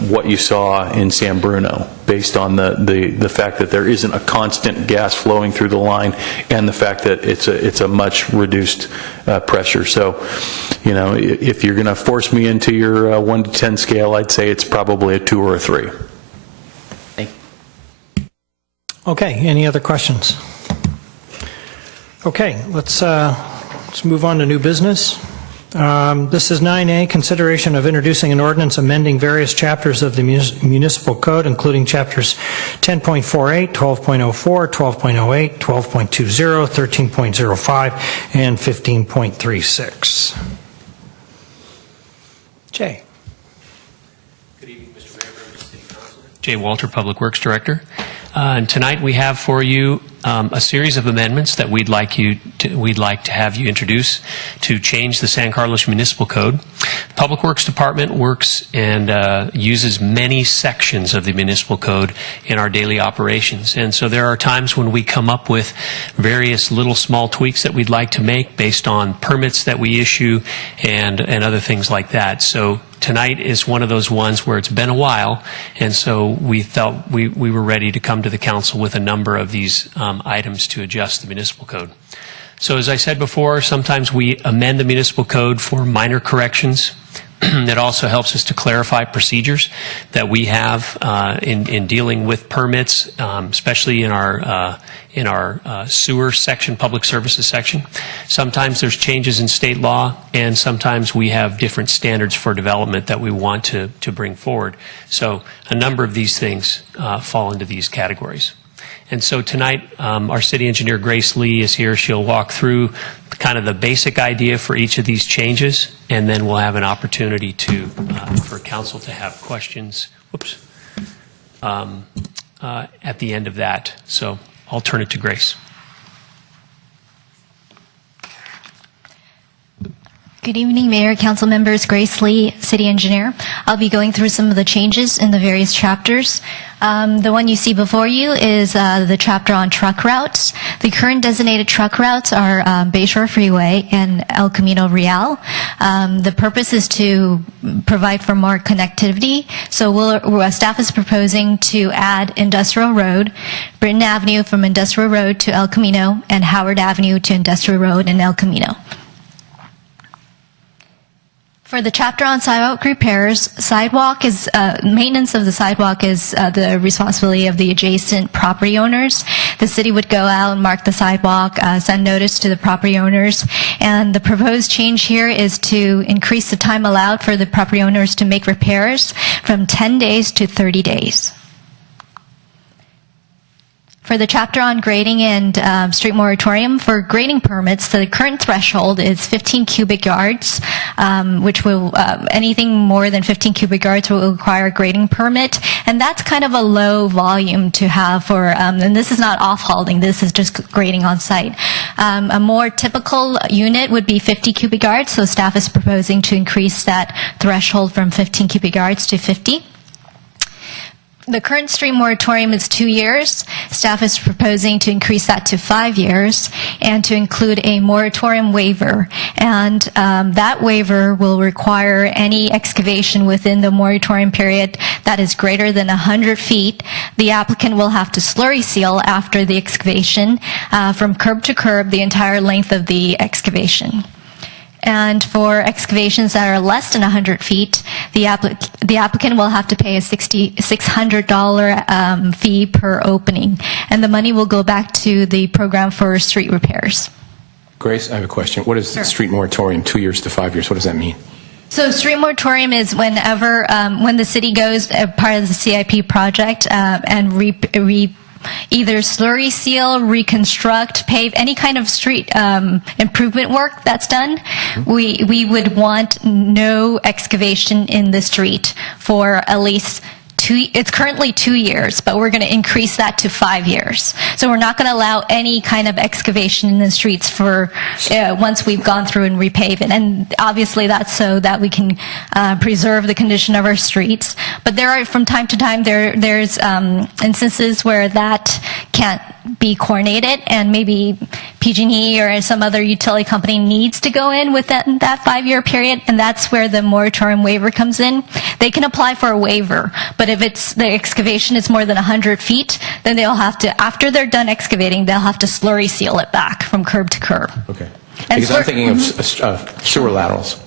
what you saw in San Bruno, based on the fact that there isn't a constant gas flowing through the line and the fact that it's a much reduced pressure. So, if you're going to force me into your 1 to 10 scale, I'd say it's probably a 2 or a 3. Thank you. Okay, any other questions? Okay, let's move on to new business. This is 9A, consideration of introducing an ordinance amending various chapters of the municipal code, including chapters 10.48, 12.04, 12.08, 12.20, 13.05, and 15.36. Jay. Good evening, Mr. Mayor, members of the City Council. Jay Walter, Public Works Director. And tonight we have for you a series of amendments that we'd like to have you introduce to change the San Carlos Municipal Code. The Public Works Department works and uses many sections of the municipal code in our daily operations. And so there are times when we come up with various little small tweaks that we'd like to make based on permits that we issue and other things like that. So tonight is one of those ones where it's been a while, and so we felt we were ready to come to the council with a number of these items to adjust the municipal code. So as I said before, sometimes we amend the municipal code for minor corrections. That also helps us to clarify procedures that we have in dealing with permits, especially in our sewer section, public services section. Sometimes there's changes in state law, and sometimes we have different standards for development that we want to bring forward. So a number of these things fall into these categories. And so tonight, our city engineer, Grace Lee, is here. She'll walk through kind of the basic idea for each of these changes, and then we'll have an opportunity for council to have questions at the end of that. So I'll turn it to Grace. Good evening, Mayor, Council members. Grace Lee, City Engineer. I'll be going through some of the changes in the various chapters. The one you see before you is the chapter on truck routes. The current designated truck routes are Bayshore Freeway and El Camino Real. The purpose is to provide for more connectivity. So staff is proposing to add Industrial Road, Britton Avenue from Industrial Road to El Camino, and Howard Avenue to Industrial Road and El Camino. For the chapter on sidewalk repairs, maintenance of the sidewalk is the responsibility of the adjacent property owners. The city would go out and mark the sidewalk, send notice to the property owners, and the proposed change here is to increase the time allowed for the property owners to make repairs from 10 days to 30 days. For the chapter on grading and street moratorium, for grading permits, the current threshold is 15 cubic yards, which will, anything more than 15 cubic yards will require a grading permit. And that's kind of a low volume to have for, and this is not off-hauling, this is just grading on site. A more typical unit would be 50 cubic yards, so staff is proposing to increase that threshold from 15 cubic yards to 50. The current street moratorium is 2 years. Staff is proposing to increase that to 5 years and to include a moratorium waiver. And that waiver will require any excavation within the moratorium period that is greater than 100 feet. The applicant will have to slurry seal after the excavation from curb to curb the entire length of the excavation. And for excavations that are less than 100 feet, the applicant will have to pay a $600 fee per opening, and the money will go back to the program for street repairs. Grace, I have a question. What is the street moratorium, 2 years to 5 years? What does that mean? So street moratorium is whenever, when the city goes part of the CIP project and either slurry seal, reconstruct, pave, any kind of street improvement work that's done, we would want no excavation in the street for at least it's currently 2 years, but we're going to increase that to 5 years. So we're not going to allow any kind of excavation in the streets for once we've gone through and repave it. And obviously that's so that we can preserve the condition of our streets. But there are, from time to time, there's instances where that can't be coordinated, and maybe PG&E or some other utility company needs to go in with that 5-year period, and that's where the moratorium waiver comes in. They can apply for a waiver, but if the excavation is more than 100 feet, then they'll have to, after they're done excavating, they'll have to slurry seal it back from curb to curb. Okay. And Because I'm thinking of sewer laterals.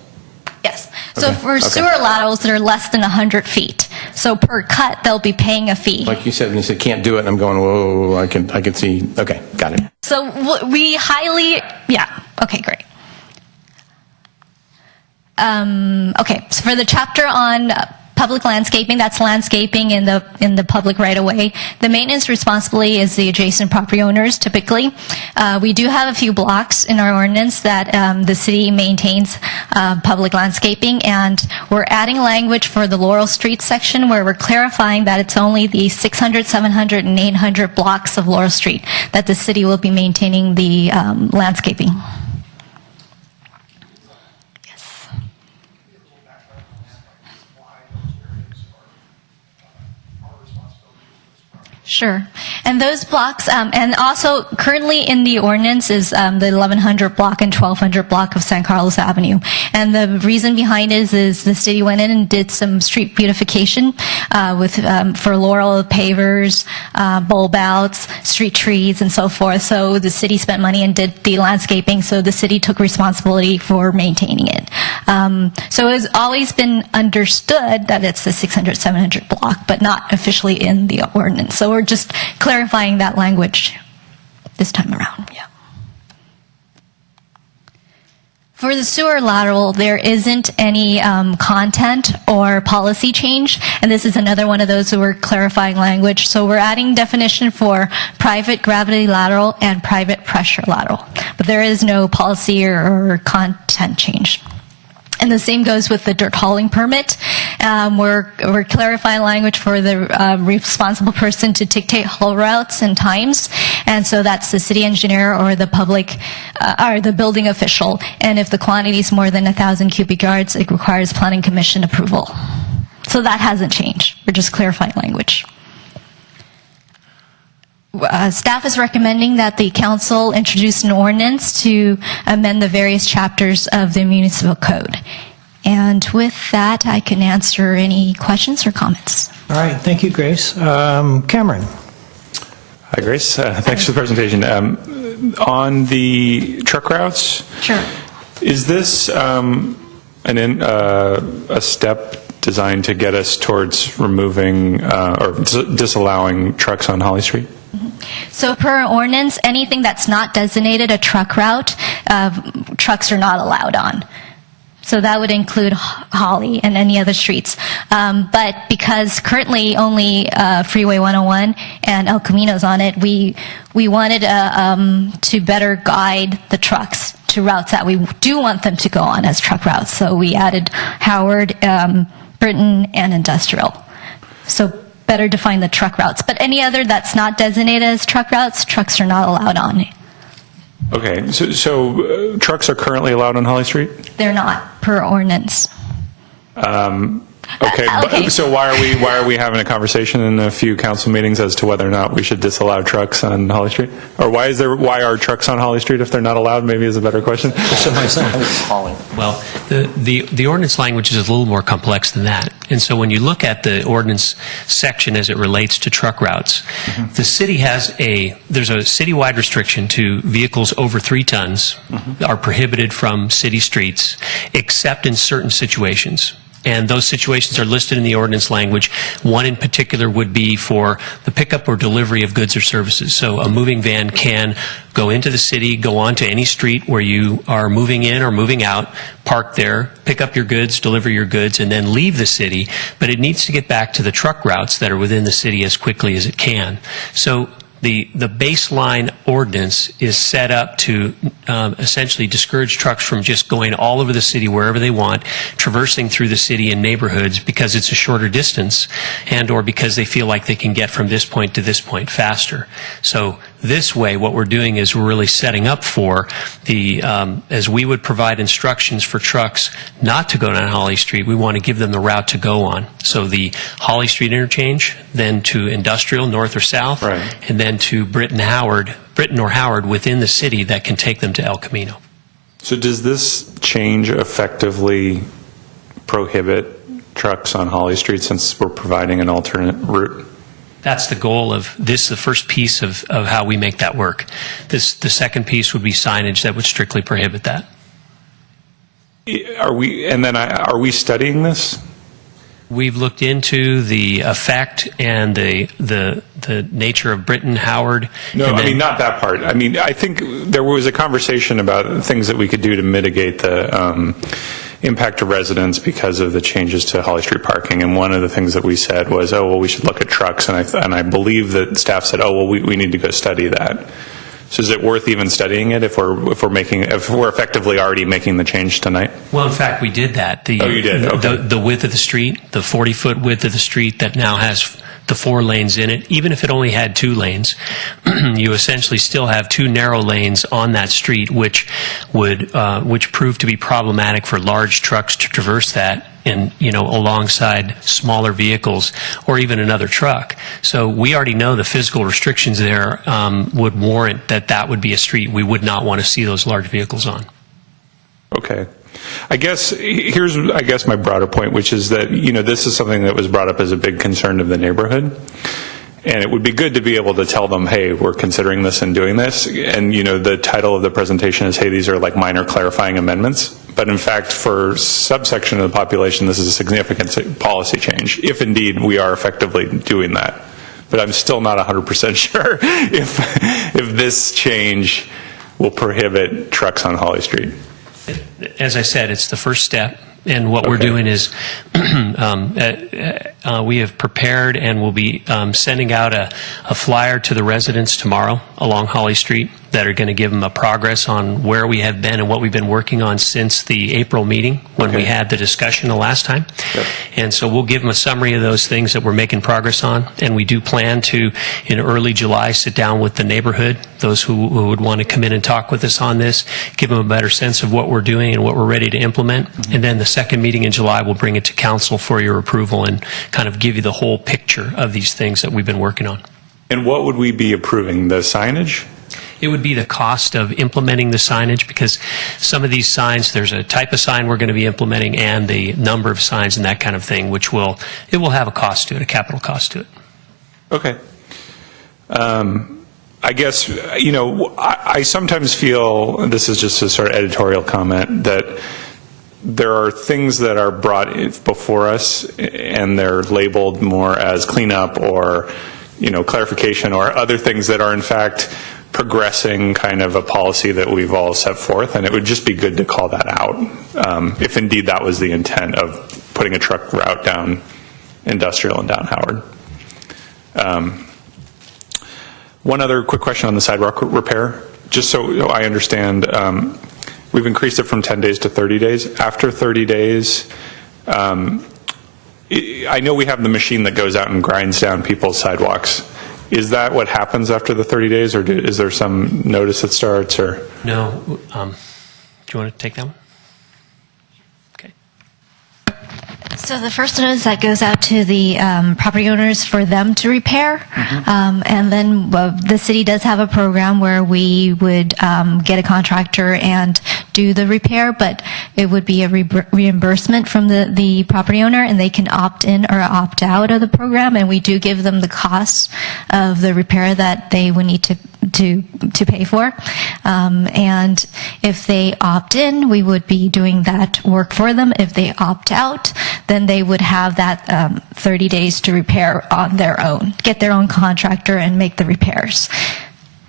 Yes. So Okay. for sewer laterals that are less than 100 feet, so per cut, they'll be paying a fee. Like you said, when you said can't do it, and I'm going, whoa, I can see. Okay, got it. So we okay, great. Okay, so for the chapter on public landscaping, that's landscaping in the public right of way. The maintenance responsibility is the adjacent property owners typically. We do have a few blocks in our ordinance that the city maintains public landscaping, and we're adding language for the Laurel Street section where we're clarifying that it's only the 600, 700, and 800 blocks of Laurel Street that the city will be maintaining the landscaping. Sure. And those blocks, and also currently in the ordinance is the 1100 block and 1200 block of San Carlos Avenue. And the reason behind it is the city went in and did some street beautification for Laurel pavers, bulb outs, street trees, and so forth. So the city spent money and did the landscaping, so the city took responsibility for maintaining it. So it's always been understood that it's the 600, 700 block, but not officially in the ordinance. So we're just clarifying that language this time around. Yeah. For the sewer lateral, there isn't any content or policy change, and this is another one of those where we're clarifying language. So we're adding definition for private gravity lateral and private pressure lateral, but there is no policy or content change. And the same goes with the dirt hauling permit. We're clarifying language for the responsible person to dictate haul routes and times, and so that's the city engineer or the public or the building official. And if the quantity is more than 1,000 cubic yards, it requires planning commission approval. So that hasn't changed. We're just clarifying language. Staff is recommending that the council introduce an ordinance to amend the various chapters of the municipal code. And with that, I can answer any questions or comments. All right, thank you, Grace. Cameron. Hi, Grace. Thanks for the presentation. On the truck routes, Sure. is this a step designed to get us towards removing or disallowing trucks on Holly Street? So per ordinance, anything that's not designated a truck route, trucks are not allowed on. So that would include Holly and any other streets. But because currently only Freeway 101 and El Camino's on it, we wanted to better guide the trucks to routes that we do want them to go on as truck routes. So we added Howard, Britton, and Industrial. So better define the truck routes. But any other that's not designated as truck routes, trucks are not allowed on. Okay, so trucks are currently allowed on Holly Street? They're not, per ordinance. Okay, okay. So why are we having a conversation in a few council meetings as to whether or not we should disallow trucks on Holly Street? Or why are trucks on Holly Street if they're not allowed? Maybe is a better question. Well, the ordinance language is a little more complex than that. And so when you look at the ordinance section as it relates to truck routes, the city there's a citywide restriction to vehicles over 3 tons are prohibited from city streets, except in certain situations. And those situations are listed in the ordinance language. One in particular would be for the pickup or delivery of goods or services. So a moving van can go into the city, go onto any street where you are moving in or moving out, park there, pick up your goods, deliver your goods, and then leave the city. But it needs to get back to the truck routes that are within the city as quickly as it can. So the baseline ordinance is set up to essentially discourage trucks from just going all over the city wherever they want, traversing through the city in neighborhoods because it's a shorter distance and or because they feel like they can get from this point to this point faster. So this way, what we're doing is we're really setting up for the, as we would provide instructions for trucks not to go down Holly Street, we want to give them the route to go on. So the Holly Street interchange, then to Industrial, north or south, right, and then to Britton or Howard within the city that can take them to El Camino. So does this change effectively prohibit trucks on Holly Street since we're providing an alternate route? That's the goal of this, the first piece of how we make that work. The second piece would be signage that would strictly prohibit that. Are we studying this? We've looked into the effect and the nature of Britton, Howard. No, I mean, not that part. I mean, I think there was a conversation about things that we could do to mitigate the impact to residents because of the changes to Holly Street parking. And one of the things that we said was, oh, well, we should look at trucks. And I believe that staff said, oh, well, we need to go study that. So is it worth even studying it if we're effectively already making the change tonight? Well, in fact, we did that. Oh, you did? Okay. The width of the street, the 40-foot width of the street that now has the 4 lanes in it, even if it only had 2 lanes, you essentially still have 2 narrow lanes on that street, which proved to be problematic for large trucks to traverse that alongside smaller vehicles or even another truck. So we already know the physical restrictions there would warrant that would be a street we would not want to see those large vehicles on. Okay. Here's my broader point, which is that, this is something that was brought up as a big concern of the neighborhood. And it would be good to be able to tell them, hey, we're considering this and doing this. And, the title of the presentation is, hey, these are like minor clarifying amendments. But in fact, for subsection of the population, this is a significant policy change, if indeed we are effectively doing that. But I'm still not 100% sure if this change will prohibit trucks on Holly Street. As I said, it's the first step, and what we're doing is we have prepared and will be sending out a flyer to the residents tomorrow along Holly Street that are going to give them a progress on where we have been and what we've been working on since the April meeting when we had the discussion the last time. Yep. And so we'll give them a summary of those things that we're making progress on, and we do plan to, in early July, sit down with the neighborhood, those who would want to come in and talk with us on this, give them a better sense of what we're doing and what we're ready to implement. And then the second meeting in July, we'll bring it to council for your approval and kind of give you the whole picture of these things that we've been working on. And what would we be approving? The signage? It would be the cost of implementing the signage, because some of these signs, there's a type of sign we're going to be implementing and the number of signs and that kind of thing, which will have a cost to it, a capital cost to it. Okay. I guess, I sometimes feel, and this is just a sort of editorial comment, that there are things that are brought before us and they're labeled more as cleanup or, clarification or other things that are in fact progressing kind of a policy that we've all set forth, and it would just be good to call that out if indeed that was the intent of putting a truck route down Industrial and down Howard. One other quick question on the sidewalk repair, just so I understand, we've increased it from 10 days to 30 days. After 30 days, I know we have the machine that goes out and grinds down people's sidewalks. Is that what happens after the 30 days, or is there some notice that starts? Or No. Do you want to take that one? Okay. So the first notice that goes out to the property owners for them to repair, and then the city does have a program where we would get a contractor and do the repair, but it would be a reimbursement from the property owner, and they can opt in or opt out of the program, and we do give them the cost of the repair that they would need to pay for. And if they opt in, we would be doing that work for them. If they opt out, then they would have that 30 days to repair on their own, get their own contractor and make the repairs.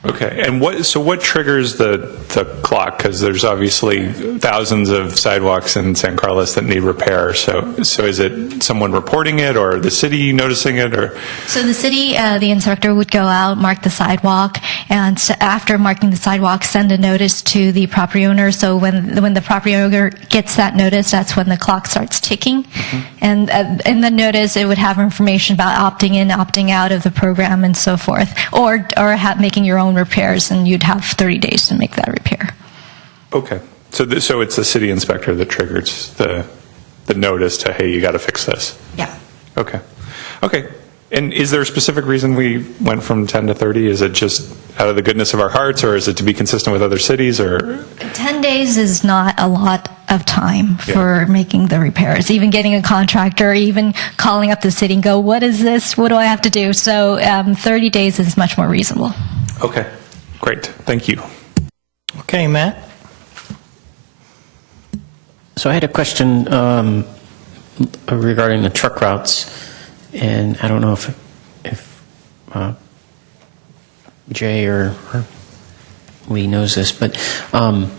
Okay, and what triggers the clock? Because there's obviously thousands of sidewalks in San Carlos that need repair. So is it someone reporting it, or the city noticing it, or? So the city, the inspector would go out, mark the sidewalk, and after marking the sidewalk, send a notice to the property owner. So when the property owner gets that notice, that's when the clock starts ticking. And in the notice, it would have information about opting in, opting out of the program, and so forth, or making your own repairs, and you'd have 30 days to make that repair. Okay, so it's the city inspector that triggers the notice to, hey, you got to fix this. Yeah. Okay. And is there a specific reason we went from 10 to 30? Is it just out of the goodness of our hearts, or is it to be consistent with other cities, or? 10 days is not a lot of time for making the repairs, even getting a contractor, even calling up the city and go, what is this? What do I have to do? So 30 days is much more reasonable. Okay, great. Thank you. Okay, Matt? So I had a question regarding the truck routes, and I don't know if Jay or Lee knows this, but on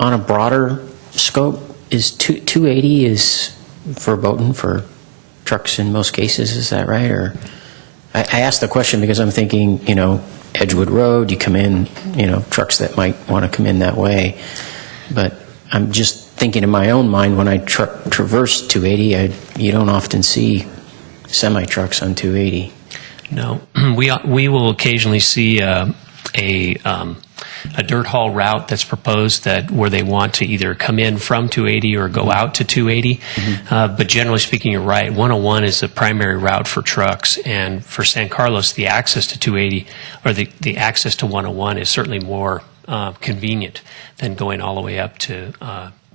a broader scope, is 280 is verboten for trucks in most cases? Is that right? Or I asked the question because I'm thinking, Edgewood Road, you come in, trucks that might want to come in that way. But I'm just thinking in my own mind, when I traverse 280, you don't often see semi-trucks on 280. No, we will occasionally see a a dirt haul route that's proposed where they want to either come in from 280 or go out to 280. But generally speaking, you're right. 101 is the primary route for trucks, and for San Carlos, the access to 280 or the access to 101 is certainly more convenient than going all the way up to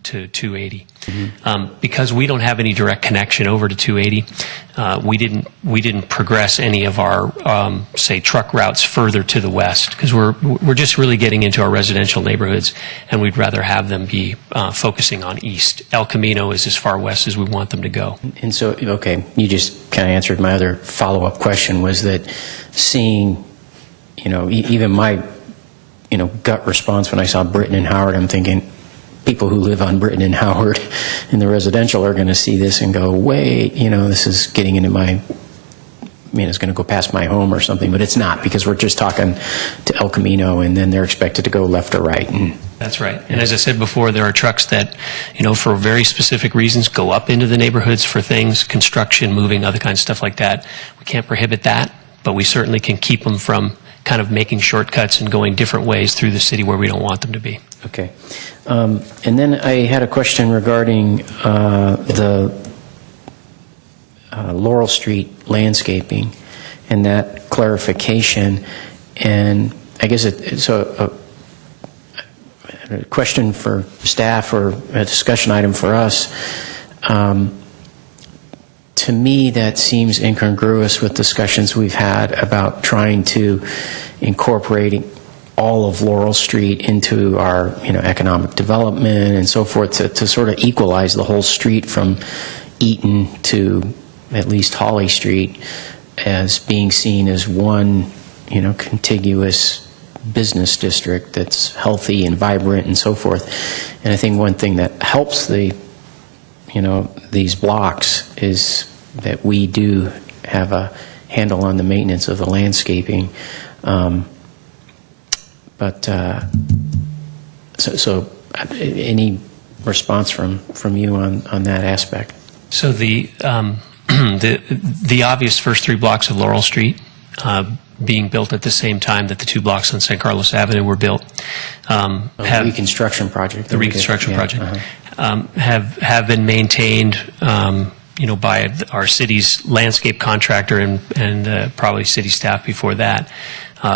280. Because we don't have any direct connection over to 280, we didn't progress any of our say truck routes further to the west, because we're just really getting into our residential neighborhoods, and we'd rather have them be focusing on east. El Camino is as far west as we want them to go. And so, okay, you just kind of answered my other follow-up question, was that seeing, even my, gut response when I saw Britton and Howard, I'm thinking, people who live on Britton and Howard in the residential are going to see this and go, wait, this is getting into it's going to go past my home or something, but it's not, because we're just talking to El Camino, and then they're expected to go left or right. That's right. And as I said before, there are trucks that, for very specific reasons, go up into the neighborhoods for things, construction, moving, other kinds of stuff like that. We can't prohibit that, but we certainly can keep them from kind of making shortcuts and going different ways through the city where we don't want them to be. Okay. And then I had a question regarding the Laurel Street landscaping and that clarification. And I guess it's a question for staff or a discussion item for us. To me, that seems incongruous with discussions we've had about trying to incorporate all of Laurel Street into our economic development and so forth, to sort of equalize the whole street from Eaton to at least Holly Street as being seen as one contiguous business district that's healthy and vibrant and so forth. And I think one thing that helps these blocks is that we do have a handle on the maintenance of the landscaping. So any response from you on that aspect? So the obvious first three blocks of Laurel Street being built at the same time that the two blocks on San Carlos Avenue were built. The reconstruction project. The reconstruction project have been maintained, by our city's landscape contractor and probably city staff before that.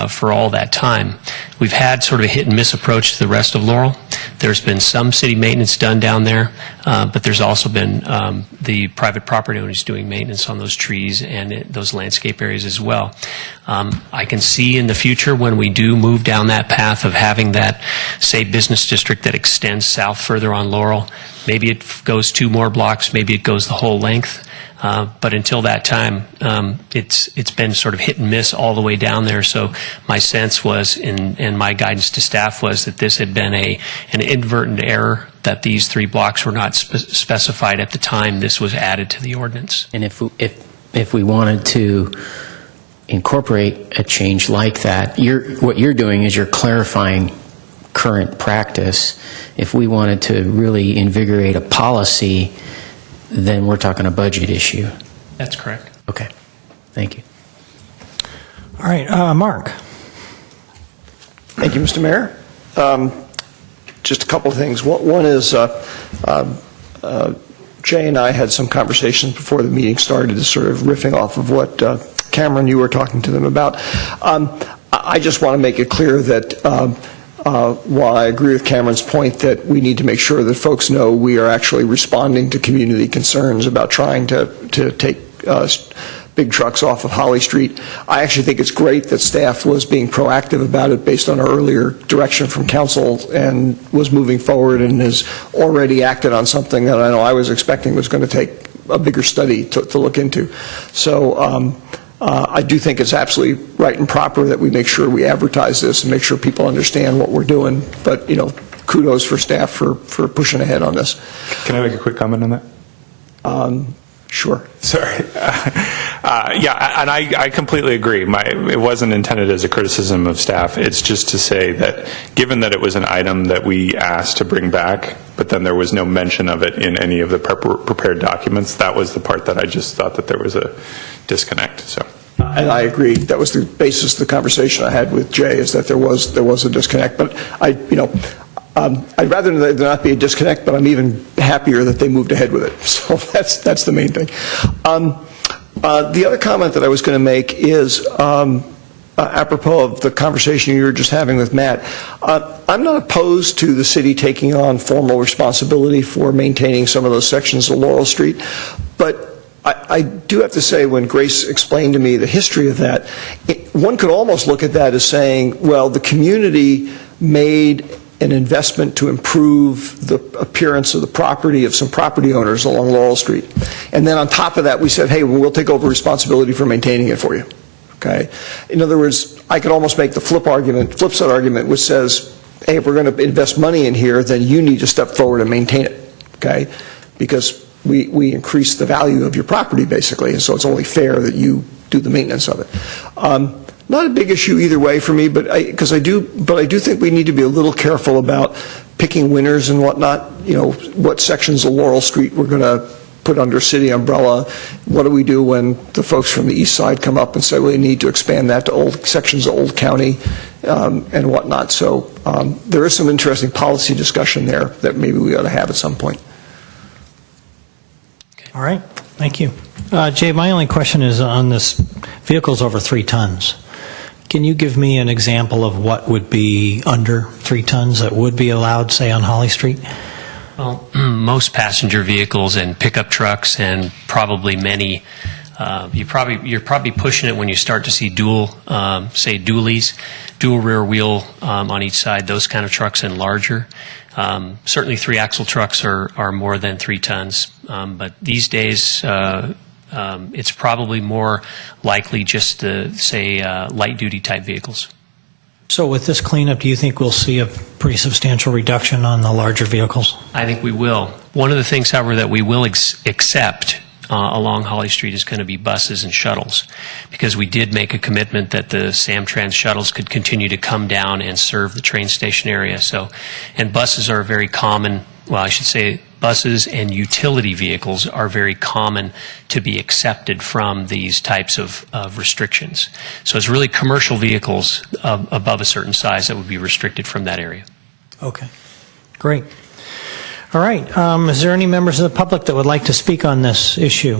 For all that time. We've had sort of a hit and miss approach to the rest of Laurel. There's been some city maintenance done down there, but there's also been the private property owners doing maintenance on those trees and those landscape areas as well. I can see in the future when we do move down that path of having that, say, business district that extends south further on Laurel, maybe it goes 2 more blocks, maybe it goes the whole length. But until that time, it's been sort of hit and miss all the way down there. So my sense was, and my guidance to staff was, that this had been an inadvertent error, that these 3 blocks were not specified at the time this was added to the ordinance. And if we wanted to incorporate a change like that, what you're doing is you're clarifying current practice. If we wanted to really invigorate a policy, then we're talking a budget issue. That's correct. Okay. Thank you. All right, Mark. Thank you, Mr. Mayor. Just a couple of things. One is Jay and I had some conversations before the meeting started, sort of riffing off of what Cameron, you were talking to them about. I just want to make it clear that while I agree with Cameron's point that we need to make sure that folks know we are actually responding to community concerns about trying to take big trucks off of Holly Street, I actually think it's great that staff was being proactive about it based on our earlier direction from council and was moving forward and has already acted on something that I know I was expecting was going to take a bigger study to look into. So I do think it's absolutely right and proper that we make sure we advertise this and make sure people understand what we're doing. But, kudos for staff for pushing ahead on this. Can I make a quick comment on that? Sure. Sorry. Yeah, and I completely agree. It wasn't intended as a criticism of staff. It's just to say that given that it was an item that we asked to bring back, but then there was no mention of it in any of the prepared documents, that was the part that I just thought that there was a disconnect. So And I agree. That was the basis of the conversation I had with Jay, is that there was a disconnect. But I'd rather there not be a disconnect, but I'm even happier that they moved ahead with it. So that's the main thing. The other comment that I was going to make is apropos of the conversation you were just having with Matt. I'm not opposed to the city taking on formal responsibility for maintaining some of those sections of Laurel Street, but I do have to say, when Grace explained to me the history of that, one could almost look at that as saying, well, the community made an investment to improve the appearance of the property of some property owners along Laurel Street. And then on top of that, we said, hey, we'll take over responsibility for maintaining it for you. Okay? In other words, I could almost make the flip side argument, which says, hey, if we're going to invest money in here, then you need to step forward and maintain it. Okay? Because we increase the value of your property, basically, and so it's only fair that you do the maintenance of it. Not a big issue either way for me, but I do think we need to be a little careful about picking winners and whatnot. You know, what sections of Laurel Street we're going to put under city umbrella. What do we do when the folks from the east side come up and say, well, we need to expand that to old sections of Old County and whatnot? So there is some interesting policy discussion there that maybe we ought to have at some point. All right, thank you. Jay, my only question is on this vehicles over 3 tons. Can you give me an example of what would be under 3 tons that would be allowed, say, on Holly Street? Well, most passenger vehicles and pickup trucks, and probably many, you're probably pushing it when you start to see say dualies, dual rear wheel on each side, those kind of trucks, and larger. Certainly 3-axle trucks are more than 3 tons, but these days it's probably more likely just to say light-duty type vehicles. So with this cleanup, do you think we'll see a pretty substantial reduction on the larger vehicles? I think we will. One of the things, however, that we will accept along Holly Street is going to be buses and shuttles, because we did make a commitment that the Samtrans shuttles could continue to come down and serve the train station area. So, and buses are very common, well, I should say buses and utility vehicles are very common to be accepted from these types of restrictions. So it's really commercial vehicles above a certain size that would be restricted from that area. Okay, great. All right, is there any members of the public that would like to speak on this issue?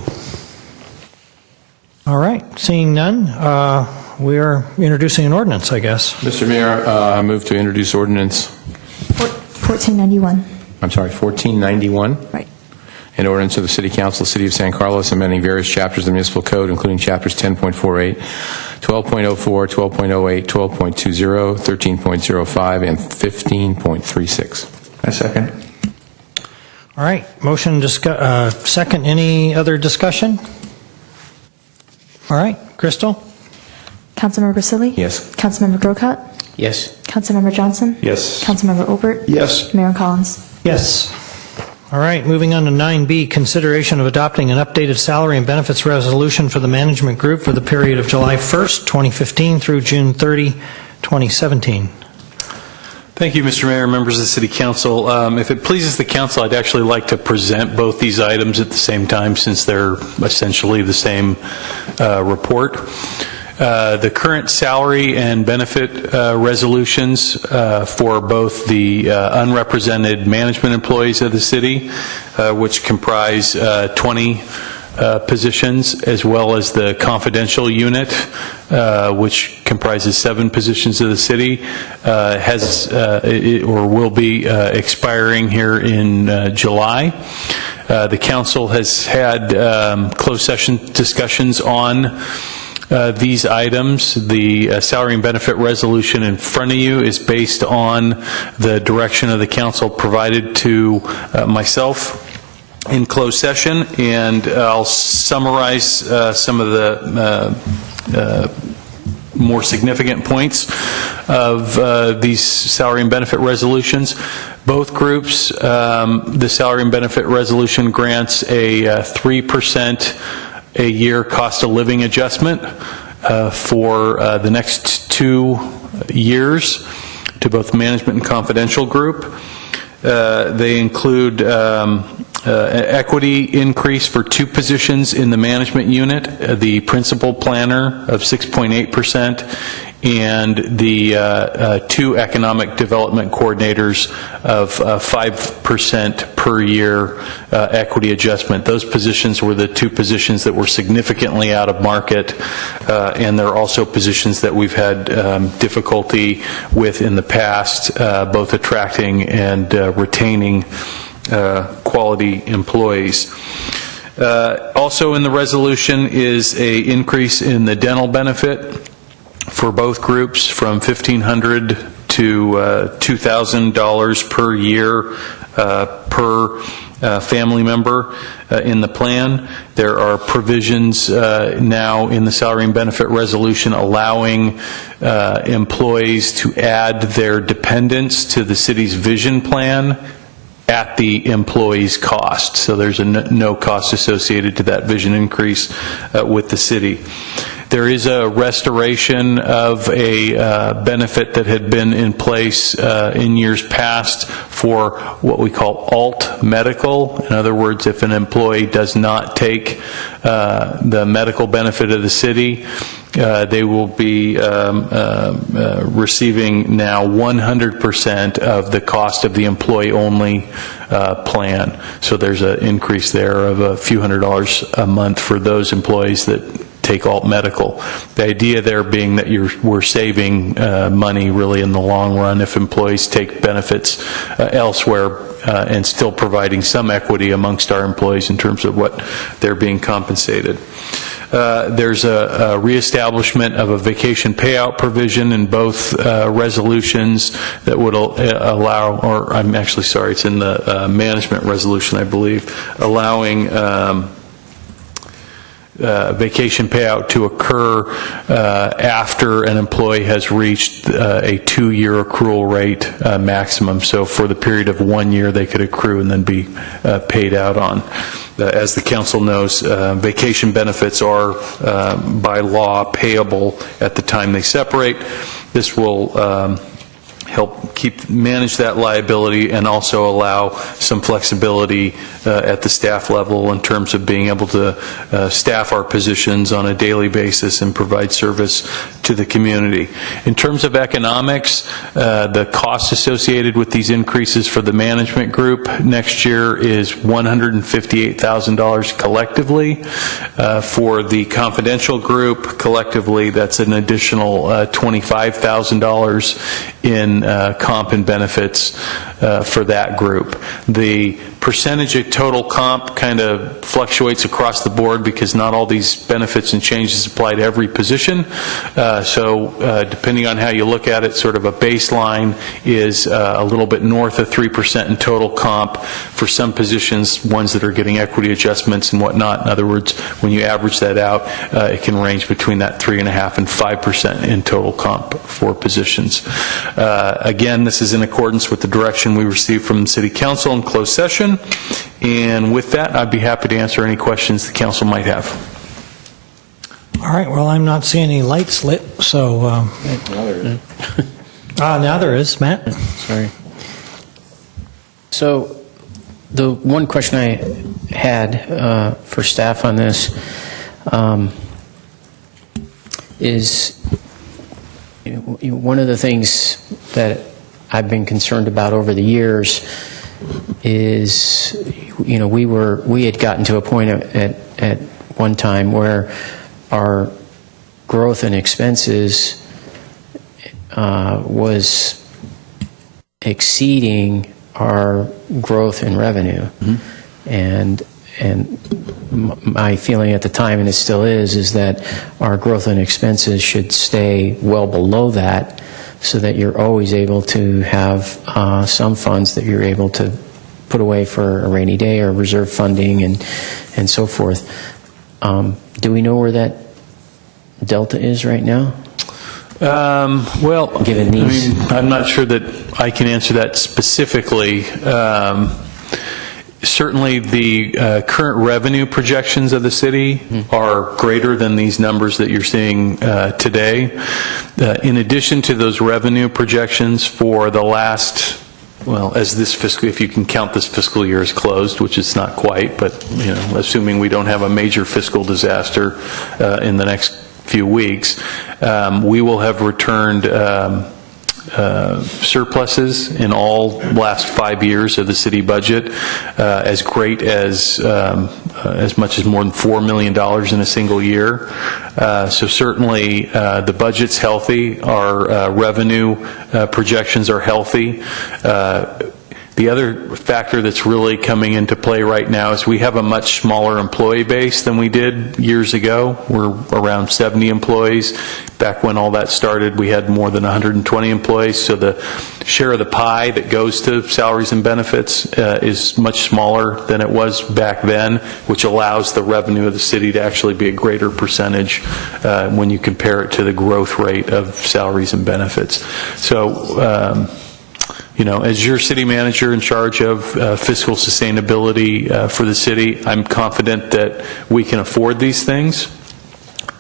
All right, seeing none, we are introducing an ordinance, I guess. Mr. Mayor, I move to introduce ordinance 1491. I'm sorry, 1491. Right. An ordinance of the City Council of the City of San Carlos amending various chapters of the Municipal Code, including chapters 10.48, 12.04, 12.08, 12.20, 13.05, and 15.36. I second. All right, motion, second. Any other discussion? All right, Crystal? Councilmember Grisilli? Yes. Councilmember Grocott? Yes. Councilmember Johnson? Yes. Councilmember Obert? Yes. Mayor Collins? Yes. All right, moving on to 9B, consideration of adopting an updated salary and benefits resolution for the management group for the period of July 1st, 2015 through June 30, 2017. Thank you, Mr. Mayor, members of the City Council. If it pleases the Council, I'd actually like to present both these items at the same time, since they're essentially the same report. The current salary and benefit resolutions for both the unrepresented management employees of the city, which comprise 20 positions, as well as the confidential unit, which comprises 7 positions of the city, has or will be expiring here in July. The council has had closed session discussions on these items. The salary and benefit resolution in front of you is based on the direction of the council provided to myself in closed session, and I'll summarize some of the more significant points of these salary and benefit resolutions. Both groups, the salary and benefit resolution grants a 3% a year cost of living adjustment for the next 2 years to both management and confidential group. They include equity increase for 2 positions in the management unit, the principal planner of 6.8%, and the 2 economic development coordinators of 5% per year equity adjustment. Those positions were the 2 positions that were significantly out of market, and they're also positions that we've had difficulty with in the past, both attracting and retaining quality employees. Also in the resolution is an increase in the dental benefit for both groups from $1,500 to $2,000 per year per family member in the plan. There are provisions now in the salary and benefit resolution allowing employees to add their dependents to the city's vision plan at the employee's cost. So there's no cost associated to that vision increase with the city. There is a restoration of a benefit that had been in place in years past for what we call alt medical. In other words, if an employee does not take the medical benefit of the city, they will be receiving now 100% of the cost of the employee-only plan. So there's an increase there of a few $100s a month for those employees that take alt medical. The idea there being that we're saving money really in the long run if employees take benefits elsewhere and still providing some equity amongst our employees in terms of what they're being compensated. There's a reestablishment of a vacation payout provision in both resolutions that would allow, or I'm actually sorry, it's in the management resolution, I believe, allowing vacation payout to occur after an employee has reached a 2-year accrual rate maximum. So for the period of 1 year, they could accrue and then be paid out on. As the council knows, vacation benefits are by law payable at the time they separate. This will help manage that liability and also allow some flexibility at the staff level in terms of being able to staff our positions on a daily basis and provide service to the community. In terms of economics, the cost associated with these increases for the management group next year is $158,000 collectively. For the confidential group, collectively, that's an additional $25,000 in comp and benefits for that group. The percentage of total comp kind of fluctuates across the board because not all these benefits and changes apply to every position. So depending on how you look at it, sort of a baseline is a little bit north of 3% in total comp for some positions, ones that are getting equity adjustments and whatnot. In other words, when you average that out, it can range between that 3.5% and 5% in total comp for positions. Again, this is in accordance with the direction we received from the City Council in closed session. And with that, I'd be happy to answer any questions the council might have. All right, well, I'm not seeing any lights lit, so... now there is. Now there is. Matt? Sorry. So the one question I had for staff on this is one of the things that I've been concerned about over the years is, we had gotten to a point at one time where our growth in expenses was exceeding our growth in revenue. Mm-hmm. And my feeling at the time, and it still is that our growth in expenses should stay well below that, so that you're always able to have some funds that you're able to put away for a rainy day or reserve funding and so forth. Do we know where that delta is right now? Well, given these, I'm not sure that I can answer that specifically. Certainly the current revenue projections of the city are greater than these numbers that you're seeing today. In addition to those revenue projections for the last well, as this fiscal, if you can count this fiscal year as closed, which it's not quite, but, assuming we don't have a major fiscal disaster in the next few weeks, we will have returned surpluses in all last 5 years of the city budget, as great as much as more than $4 million in a single year. So certainly the budget's healthy. Our revenue projections are healthy. The other factor that's really coming into play right now is we have a much smaller employee base than we did years ago. We're around 70 employees. Back when all that started, we had more than 120 employees. So the share of the pie that goes to salaries and benefits is much smaller than it was back then, which allows the revenue of the city to actually be a greater percentage when you compare it to the growth rate of salaries and benefits. So, as your city manager in charge of fiscal sustainability for the city, I'm confident that we can afford these things,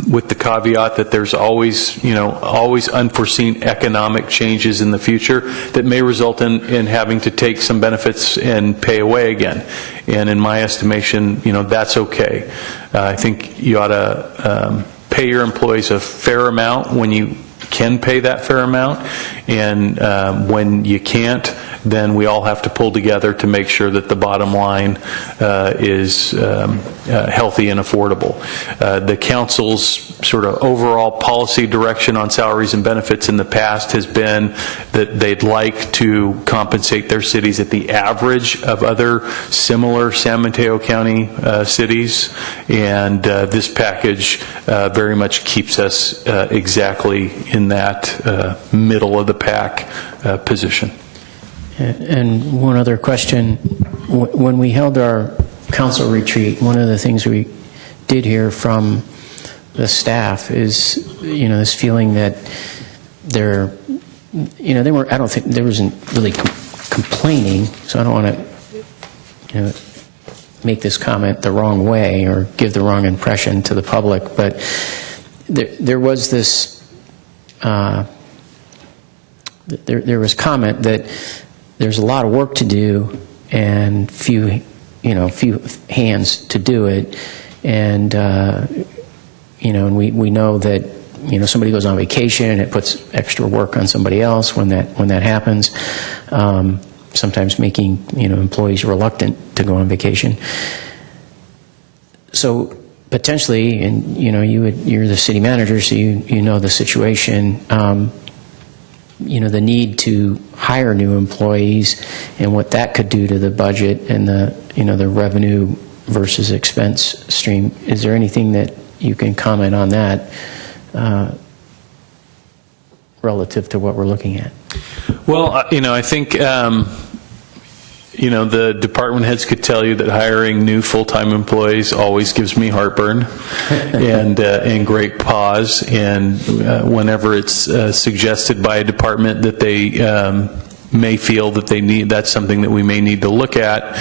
with the caveat that there's always unforeseen economic changes in the future that may result in having to take some benefits and pay away again. And in my estimation, that's okay. I think you ought to pay your employees a fair amount when you can pay that fair amount, and when you can't, then we all have to pull together to make sure that the bottom line is healthy and affordable. The council's sort of overall policy direction on salaries and benefits in the past has been that they'd like to compensate their cities at the average of other similar San Mateo County cities, and this package very much keeps us exactly in that middle of the pack position. And one other question. When we held our council retreat, one of the things we did hear from the staff is, this feeling that they were, I don't think, there wasn't really complaining, so I don't want to, make this comment the wrong way or give the wrong impression to the public, but there was this, there was comment that there's a lot of work to do and few hands to do it, and and we know that somebody goes on vacation and it puts extra work on somebody else when that happens, sometimes making employees reluctant to go on vacation. So potentially, and you're the city manager, so you know the situation. The need to hire new employees and what that could do to the budget and the revenue versus expense stream. Is there anything that you can comment on that relative to what we're looking at? Well, I think the department heads could tell you that hiring new full-time employees always gives me heartburn and great pause. And whenever it's suggested by a department that they may feel that that's something that we may need to look at,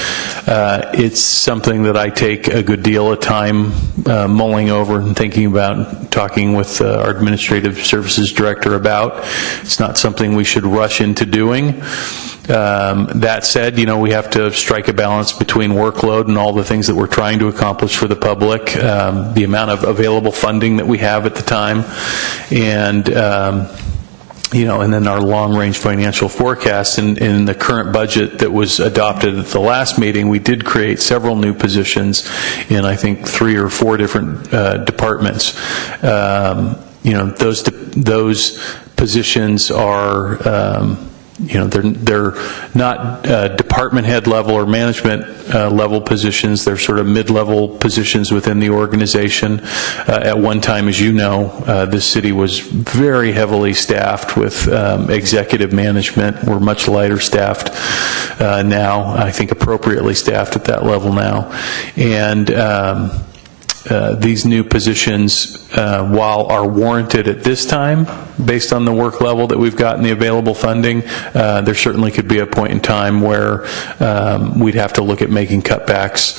it's something that I take a good deal of time mulling over and thinking about, talking with our administrative services director about. It's not something we should rush into doing. That said, we have to strike a balance between workload and all the things that we're trying to accomplish for the public, the amount of available funding that we have at the time, and and then our long-range financial forecast. In the current budget that was adopted at the last meeting, we did create several new positions in, I think, 3 or 4 different departments. Those positions are they're not department head level or management level positions. They're sort of mid-level positions within the organization. At one time, as you know, this city was very heavily staffed with executive management. We're much lighter staffed now, I think appropriately staffed at that level now. And these new positions, while are warranted at this time, based on the work level that we've got and the available funding, there certainly could be a point in time where we'd have to look at making cutbacks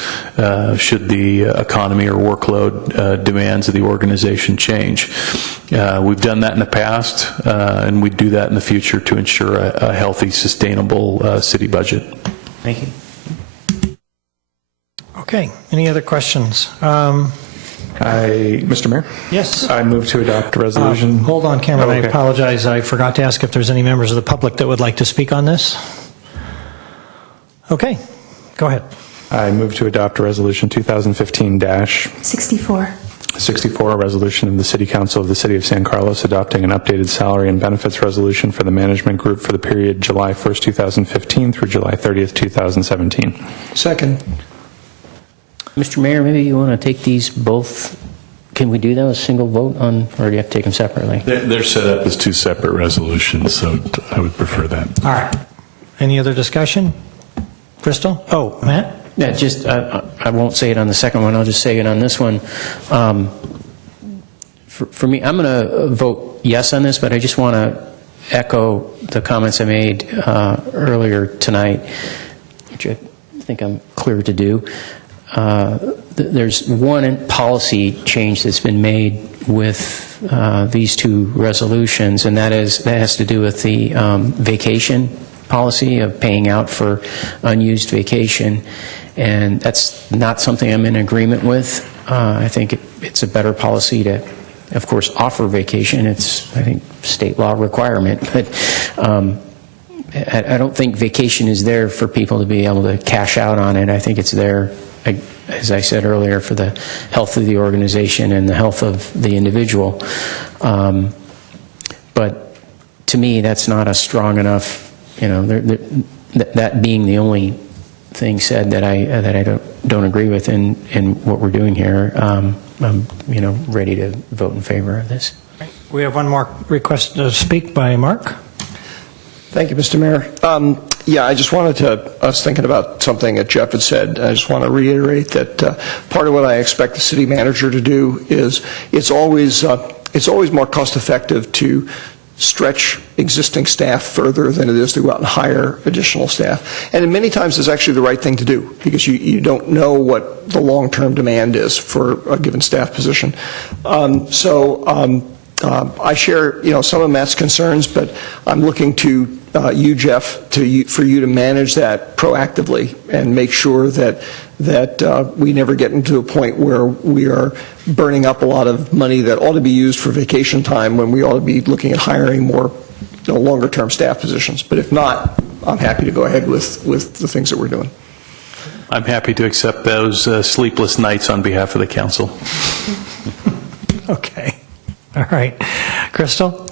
should the economy or workload demands of the organization change. We've done that in the past, and we'd do that in the future to ensure a healthy, sustainable city budget. Thank you. Okay, any other questions? Mr. Mayor? Yes. I move to adopt resolution. Hold on, Cameron. Oh, I okay. apologize. I forgot to ask if there's any members of the public that would like to speak on this. Okay, go ahead. I move to adopt resolution 2015-64, 64. a resolution of the City Council of the City of San Carlos adopting an updated salary and benefits resolution for the management group for the period July 1st, 2015 through July 30th, 2017. Second. Mr. Mayor, maybe you want to take these both, can we do that as a single vote on, or do you have to take them separately? They're set up as two separate resolutions, so I would prefer that. All right. Any other discussion? Crystal? Oh, Matt? Yeah, just, I won't say it on the second one, I'll just say it on this one. For me, I'm going to vote yes on this, but I just want to echo the comments I made earlier tonight, which I think I'm clear to do. There's one policy change that's been made with these two resolutions, and that has to do with the vacation policy of paying out for unused vacation, and that's not something I'm in agreement with. I think it's a better policy to, of course, offer vacation. It's, I think, state law requirement, but I don't think vacation is there for people to be able to cash out on it. I think it's there, as I said earlier, for the health of the organization and the health of the individual. But to me, that's not a strong enough, that being the only thing said that I don't agree with in what we're doing here. I'm ready to vote in favor of this. We have one more request to speak by Mark. Thank you, Mr. Mayor. I just wanted to, I was thinking about something that Jeff had said. I just want to reiterate that part of what I expect the city manager to do is it's always more cost effective to stretch existing staff further than it is to go out and hire additional staff. And many times it's actually the right thing to do because you don't know what the long-term demand is for a given staff position. I share, some of Matt's concerns, but I'm looking to you, Jeff, for you to manage that proactively and make sure that we never get into a point where we are burning up a lot of money that ought to be used for vacation time when we ought to be looking at hiring more longer-term staff positions. But if not, I'm happy to go ahead with the things that we're doing. I'm happy to accept those sleepless nights on behalf of the council. Okay. All right. Crystal?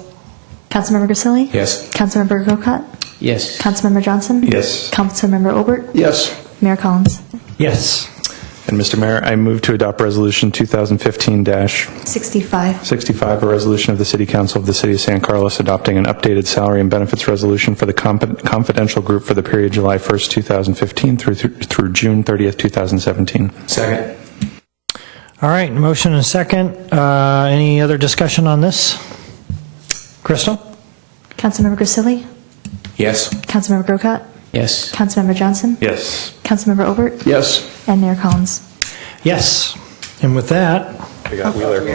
Councilmember Grisilli? Yes. Councilmember Grocott? Yes. Councilmember Johnson? Yes. Councilmember Obert? Yes. Mayor Collins? Yes. And Mr. Mayor, I move to adopt resolution 2015-65, 65. a resolution of the City Council of the City of San Carlos adopting an updated salary and benefits resolution for the confidential group for the period July 1st, 2015 through June 30th, 2017. Second. All right, motion and second. Any other discussion on this? Crystal? Councilmember Grisilli? Yes. Councilmember Grocott? Yes. Councilmember Johnson? Yes. Councilmember Obert? Yes. And Mayor Collins? Yes. And with that, We got Wheeler. we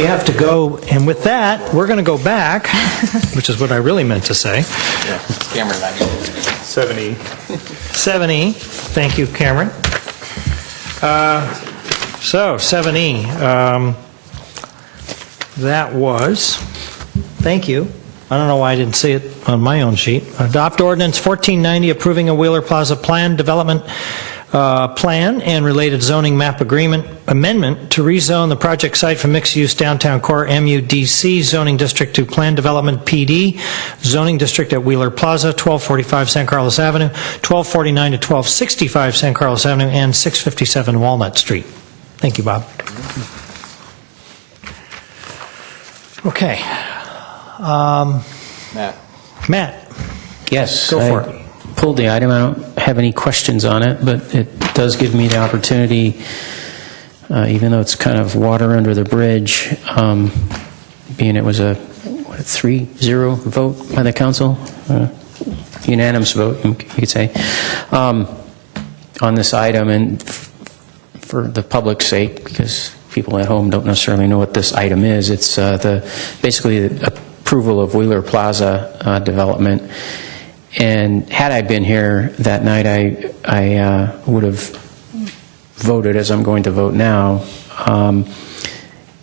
have to go. And with that, we're going to go back, which is what I really meant to say. Cameron, 70. 7E. Thank you, Cameron. So 7E. That was, thank you. I don't know why I didn't see it on my own sheet. Adopt ordinance 1490 approving a Wheeler Plaza plan development plan and related zoning map agreement amendment to rezone the project site from mixed-use downtown core MUDC zoning district to plan development PD zoning district at Wheeler Plaza, 1245 San Carlos Avenue, 1249 to 1265 San Carlos Avenue, and 657 Walnut Street. Thank you, Bob. Okay. Matt. Yes. Go for I pulled the item. I don't have any questions on it, but it does give me the opportunity even though it's kind of water under the bridge, being it was a 3-0 vote by the council, unanimous vote, you could say, on this item, and for the public's sake, because people at home don't necessarily know what this item is, it's basically the approval of Wheeler Plaza development. And had I been here that night, I would have voted as I'm going to vote now. And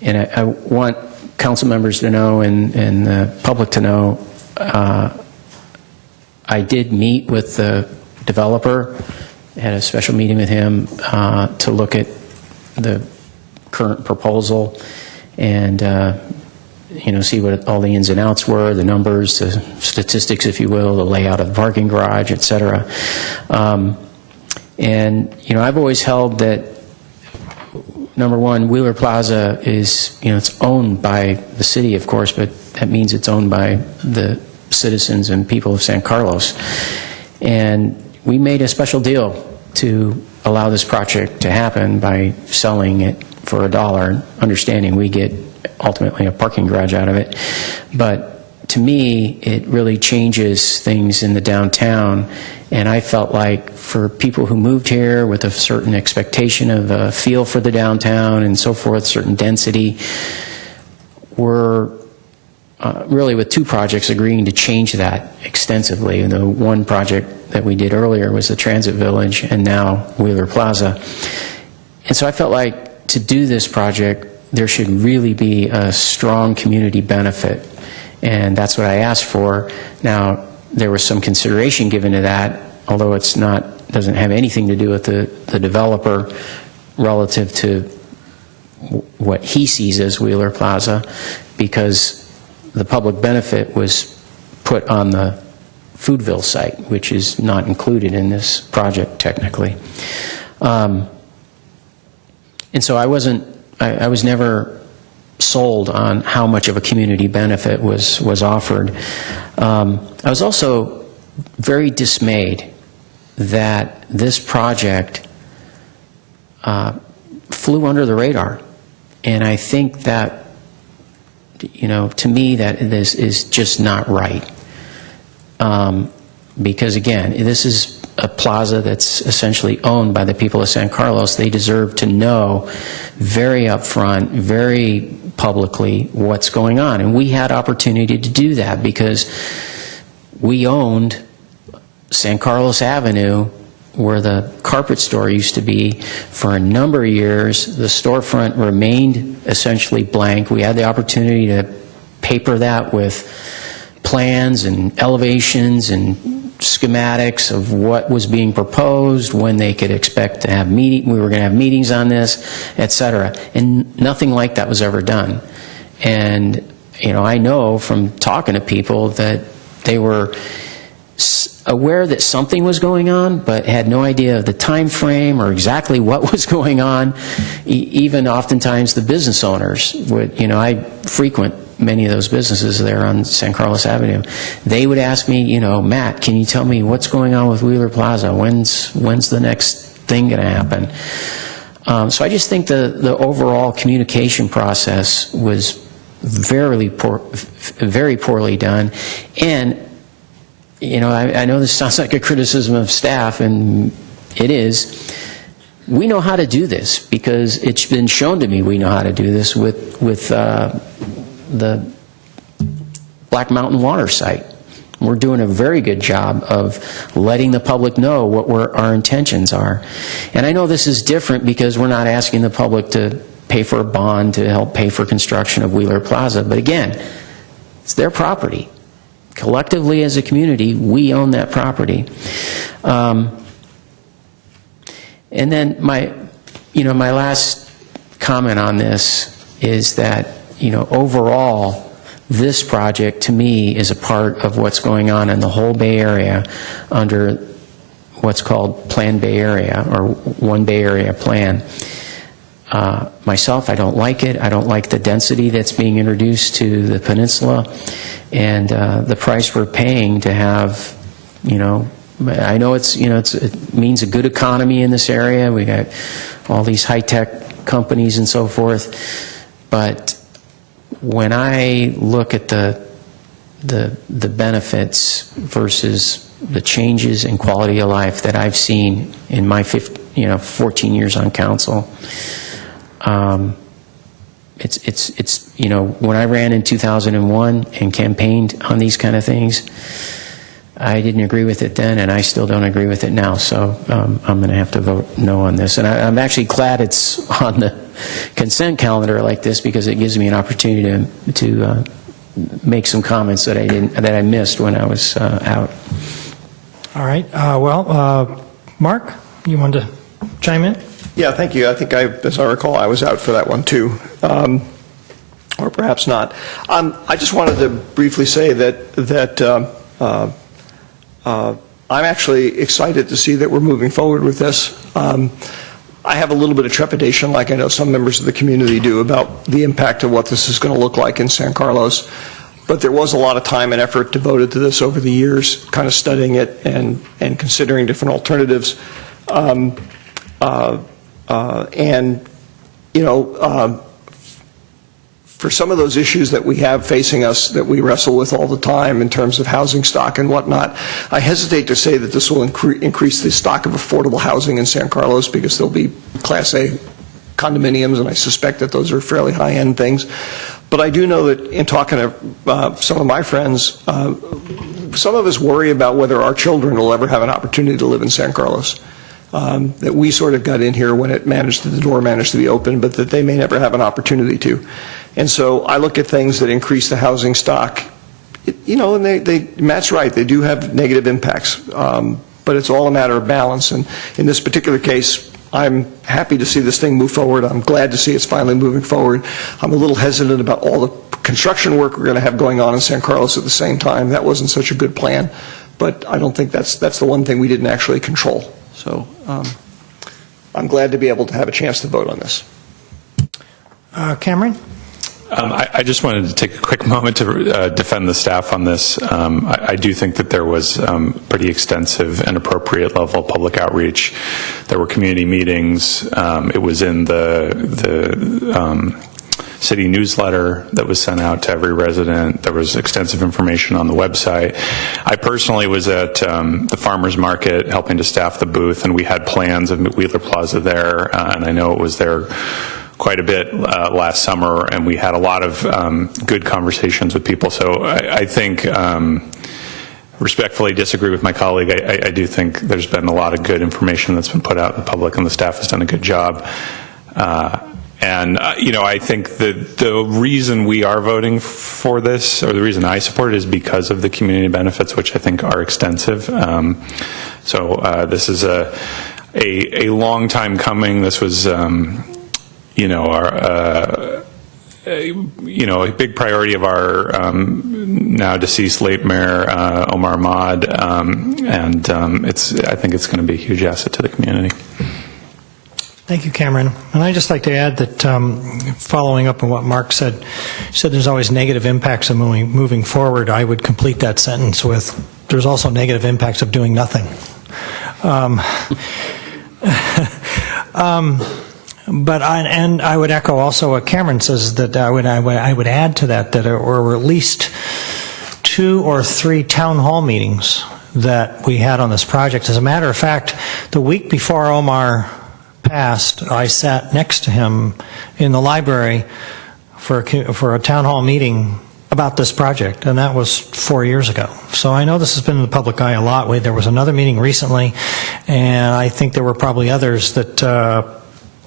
I want council members to know and the public to know, I did meet with the developer, had a special meeting with him to look at the current proposal and see what all the ins and outs were, the numbers, the statistics, if you will, the layout of the parking garage, et cetera. And I've always held that, number one, Wheeler Plaza is, it's owned by the city, of course, but that means it's owned by the citizens and people of San Carlos. And we made a special deal to allow this project to happen by selling it for $1, understanding we get ultimately a parking garage out of it. But to me, it really changes things in the downtown. And I felt like for people who moved here with a certain expectation of a feel for the downtown and so forth, certain density, we're really with two projects agreeing to change that extensively. The one project that we did earlier was the Transit Village, and now Wheeler Plaza. And so I felt like to do this project, there should really be a strong community benefit, and that's what I asked for. Now, there was some consideration given to that, although it's not, doesn't have anything to do with the developer relative to what he sees as Wheeler Plaza, because the public benefit was put on the Foodville site, which is not included in this project technically. And so I was never sold on how much of a community benefit was offered. I was also very dismayed that this project flew under the radar. And I think that, to me, that this is just not right. Because again, this is a plaza that's essentially owned by the people of San Carlos. They deserve to know very upfront, very publicly what's going on. And we had opportunity to do that because we owned San Carlos Avenue, where the carpet store used to be, for a number of years. The storefront remained essentially blank. We had the opportunity to paper that with plans and elevations and schematics of what was being proposed, when they could expect to have we were going to have meetings on this, et cetera. And nothing like that was ever done. And, I know from talking to people that they were aware that something was going on, but had no idea of the time frame or exactly what was going on. Even oftentimes the business owners would, I frequent many of those businesses there on San Carlos Avenue. They would ask me, Matt, can you tell me what's going on with Wheeler Plaza? When's the next thing going to happen? So I just think the overall communication process was very poorly done. And I know this sounds like a criticism of staff, and it is. We know how to do this because it's been shown to me we know how to do this with the Black Mountain Water site. We're doing a very good job of letting the public know what our intentions are. And I know this is different because we're not asking the public to pay for a bond to help pay for construction of Wheeler Plaza. But again, it's their property. Collectively as a community, we own that property. And then my last comment on this is that, overall, this project to me is a part of what's going on in the whole Bay Area under what's called Plan Bay Area, or One Bay Area Plan. Myself, I don't like it. I don't like the density that's being introduced to the peninsula. And the price we're paying to have, I know it means a good economy in this area. We got all these high-tech companies and so forth. But when I look at the benefits versus the changes in quality of life that I've seen in my 14 years on council, it's when I ran in 2001 and campaigned on these kind of things, I didn't agree with it then, and I still don't agree with it now. So I'm going to have to vote no on this. And I'm actually glad it's on the consent calendar like this, because it gives me an opportunity to make some comments that I missed when I was out. All right. Mark, you want to chime in? Yeah, thank you. I think, as I recall, I was out for that one too, or perhaps not. I just wanted to briefly say that I'm actually excited to see that we're moving forward with this. I have a little bit of trepidation, like I know some members of the community do, about the impact of what this is going to look like in San Carlos. But there was a lot of time and effort devoted to this over the years, kind of studying it and considering different alternatives. For some of those issues that we have facing us that we wrestle with all the time in terms of housing stock and whatnot, I hesitate to say that this will increase the stock of affordable housing in San Carlos, because there'll be Class A condominiums, and I suspect that those are fairly high-end things. But I do know that in talking to some of my friends, some of us worry about whether our children will ever have an opportunity to live in San Carlos. That we sort of got in here when the door managed to be open, but that they may never have an opportunity to. And so I look at things that increase the housing stock, and Matt's right, they do have negative impacts, but it's all a matter of balance. And in this particular case, I'm happy to see this thing move forward. I'm glad to see it's finally moving forward. I'm a little hesitant about all the construction work we're going to have going on in San Carlos at the same time. That wasn't such a good plan, but I don't think that's the one thing we didn't actually control. So I'm glad to be able to have a chance to vote on this. Cameron? I just wanted to take a quick moment to defend the staff on this. I do think that there was pretty extensive and appropriate level of public outreach. There were community meetings. It was in the city newsletter that was sent out to every resident. There was extensive information on the website. I personally was at the farmers market helping to staff the booth, and we had plans of Wheeler Plaza there, and I know it was there quite a bit last summer, and we had a lot of good conversations with people. So I think, respectfully disagree with my colleague. I do think there's been a lot of good information that's been put out in the public, and the staff has done a good job. I think that the reason we are voting for this, or the reason I support it, is because of the community benefits, which I think are extensive. This is a long time coming. This was a big priority of our now deceased late mayor Omar Ahmad, and I think it's going to be a huge asset to the community. Thank you, Cameron. And I'd just like to add that, following up on what Mark said, he said there's always negative impacts of moving forward. I would complete that sentence with, there's also negative impacts of doing nothing. But I would echo also what Cameron says, that I would add to that there were at least 2 or 3 town hall meetings that we had on this project. As a matter of fact, the week before Omar passed, I sat next to him in the library for a town hall meeting about this project, and that was 4 years ago. So I know this has been in the public eye a lot. There was another meeting recently, and I think there were probably others that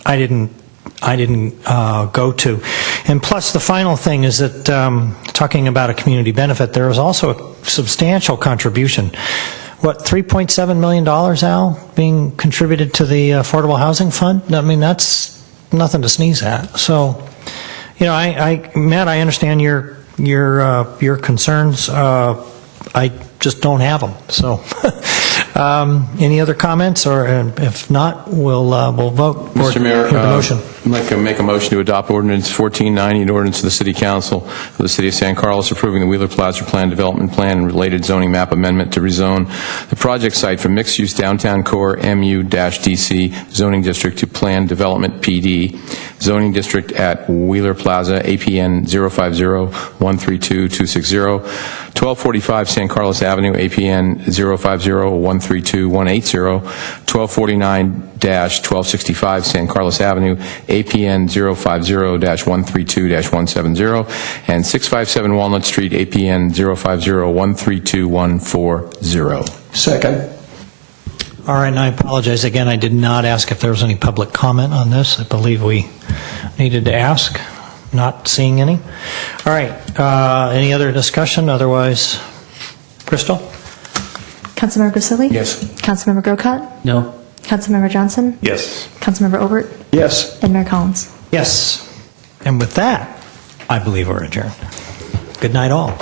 I didn't go to. And plus, the final thing is that, talking about a community benefit, there is also a substantial contribution. What, $3.7 million, Al, being contributed to the Affordable Housing Fund? I mean, that's nothing to sneeze at. So, Matt, I understand your concerns. I just don't have them. So Any other comments, or if not, we'll vote. Mr. Mayor, the motion. I'd like to make a motion to adopt Ordinance 1490, an ordinance of the City Council of the City of San Carlos approving the Wheeler Plaza Plan Development Plan and related zoning map amendment to rezone the project site from mixed-use downtown core MU-DC zoning district to planned development PD zoning district at Wheeler Plaza, APN 050-132-260, 1245 San Carlos Avenue, APN 050-132-180, 1249-1265 San Carlos Avenue, APN 050-132-170, and 657 Walnut Street, APN 050-132-140. Second. All right, and I apologize again. I did not ask if there was any public comment on this. I believe we needed to ask. Not seeing any. All right. Any other discussion? Otherwise, Crystal? Councilmember Grisilli? Yes. Councilmember Grocott? No. Councilmember Johnson? Yes. Councilmember Obert? Yes. And Mayor Collins? Yes. And with that, I believe we're adjourned. Good night, all.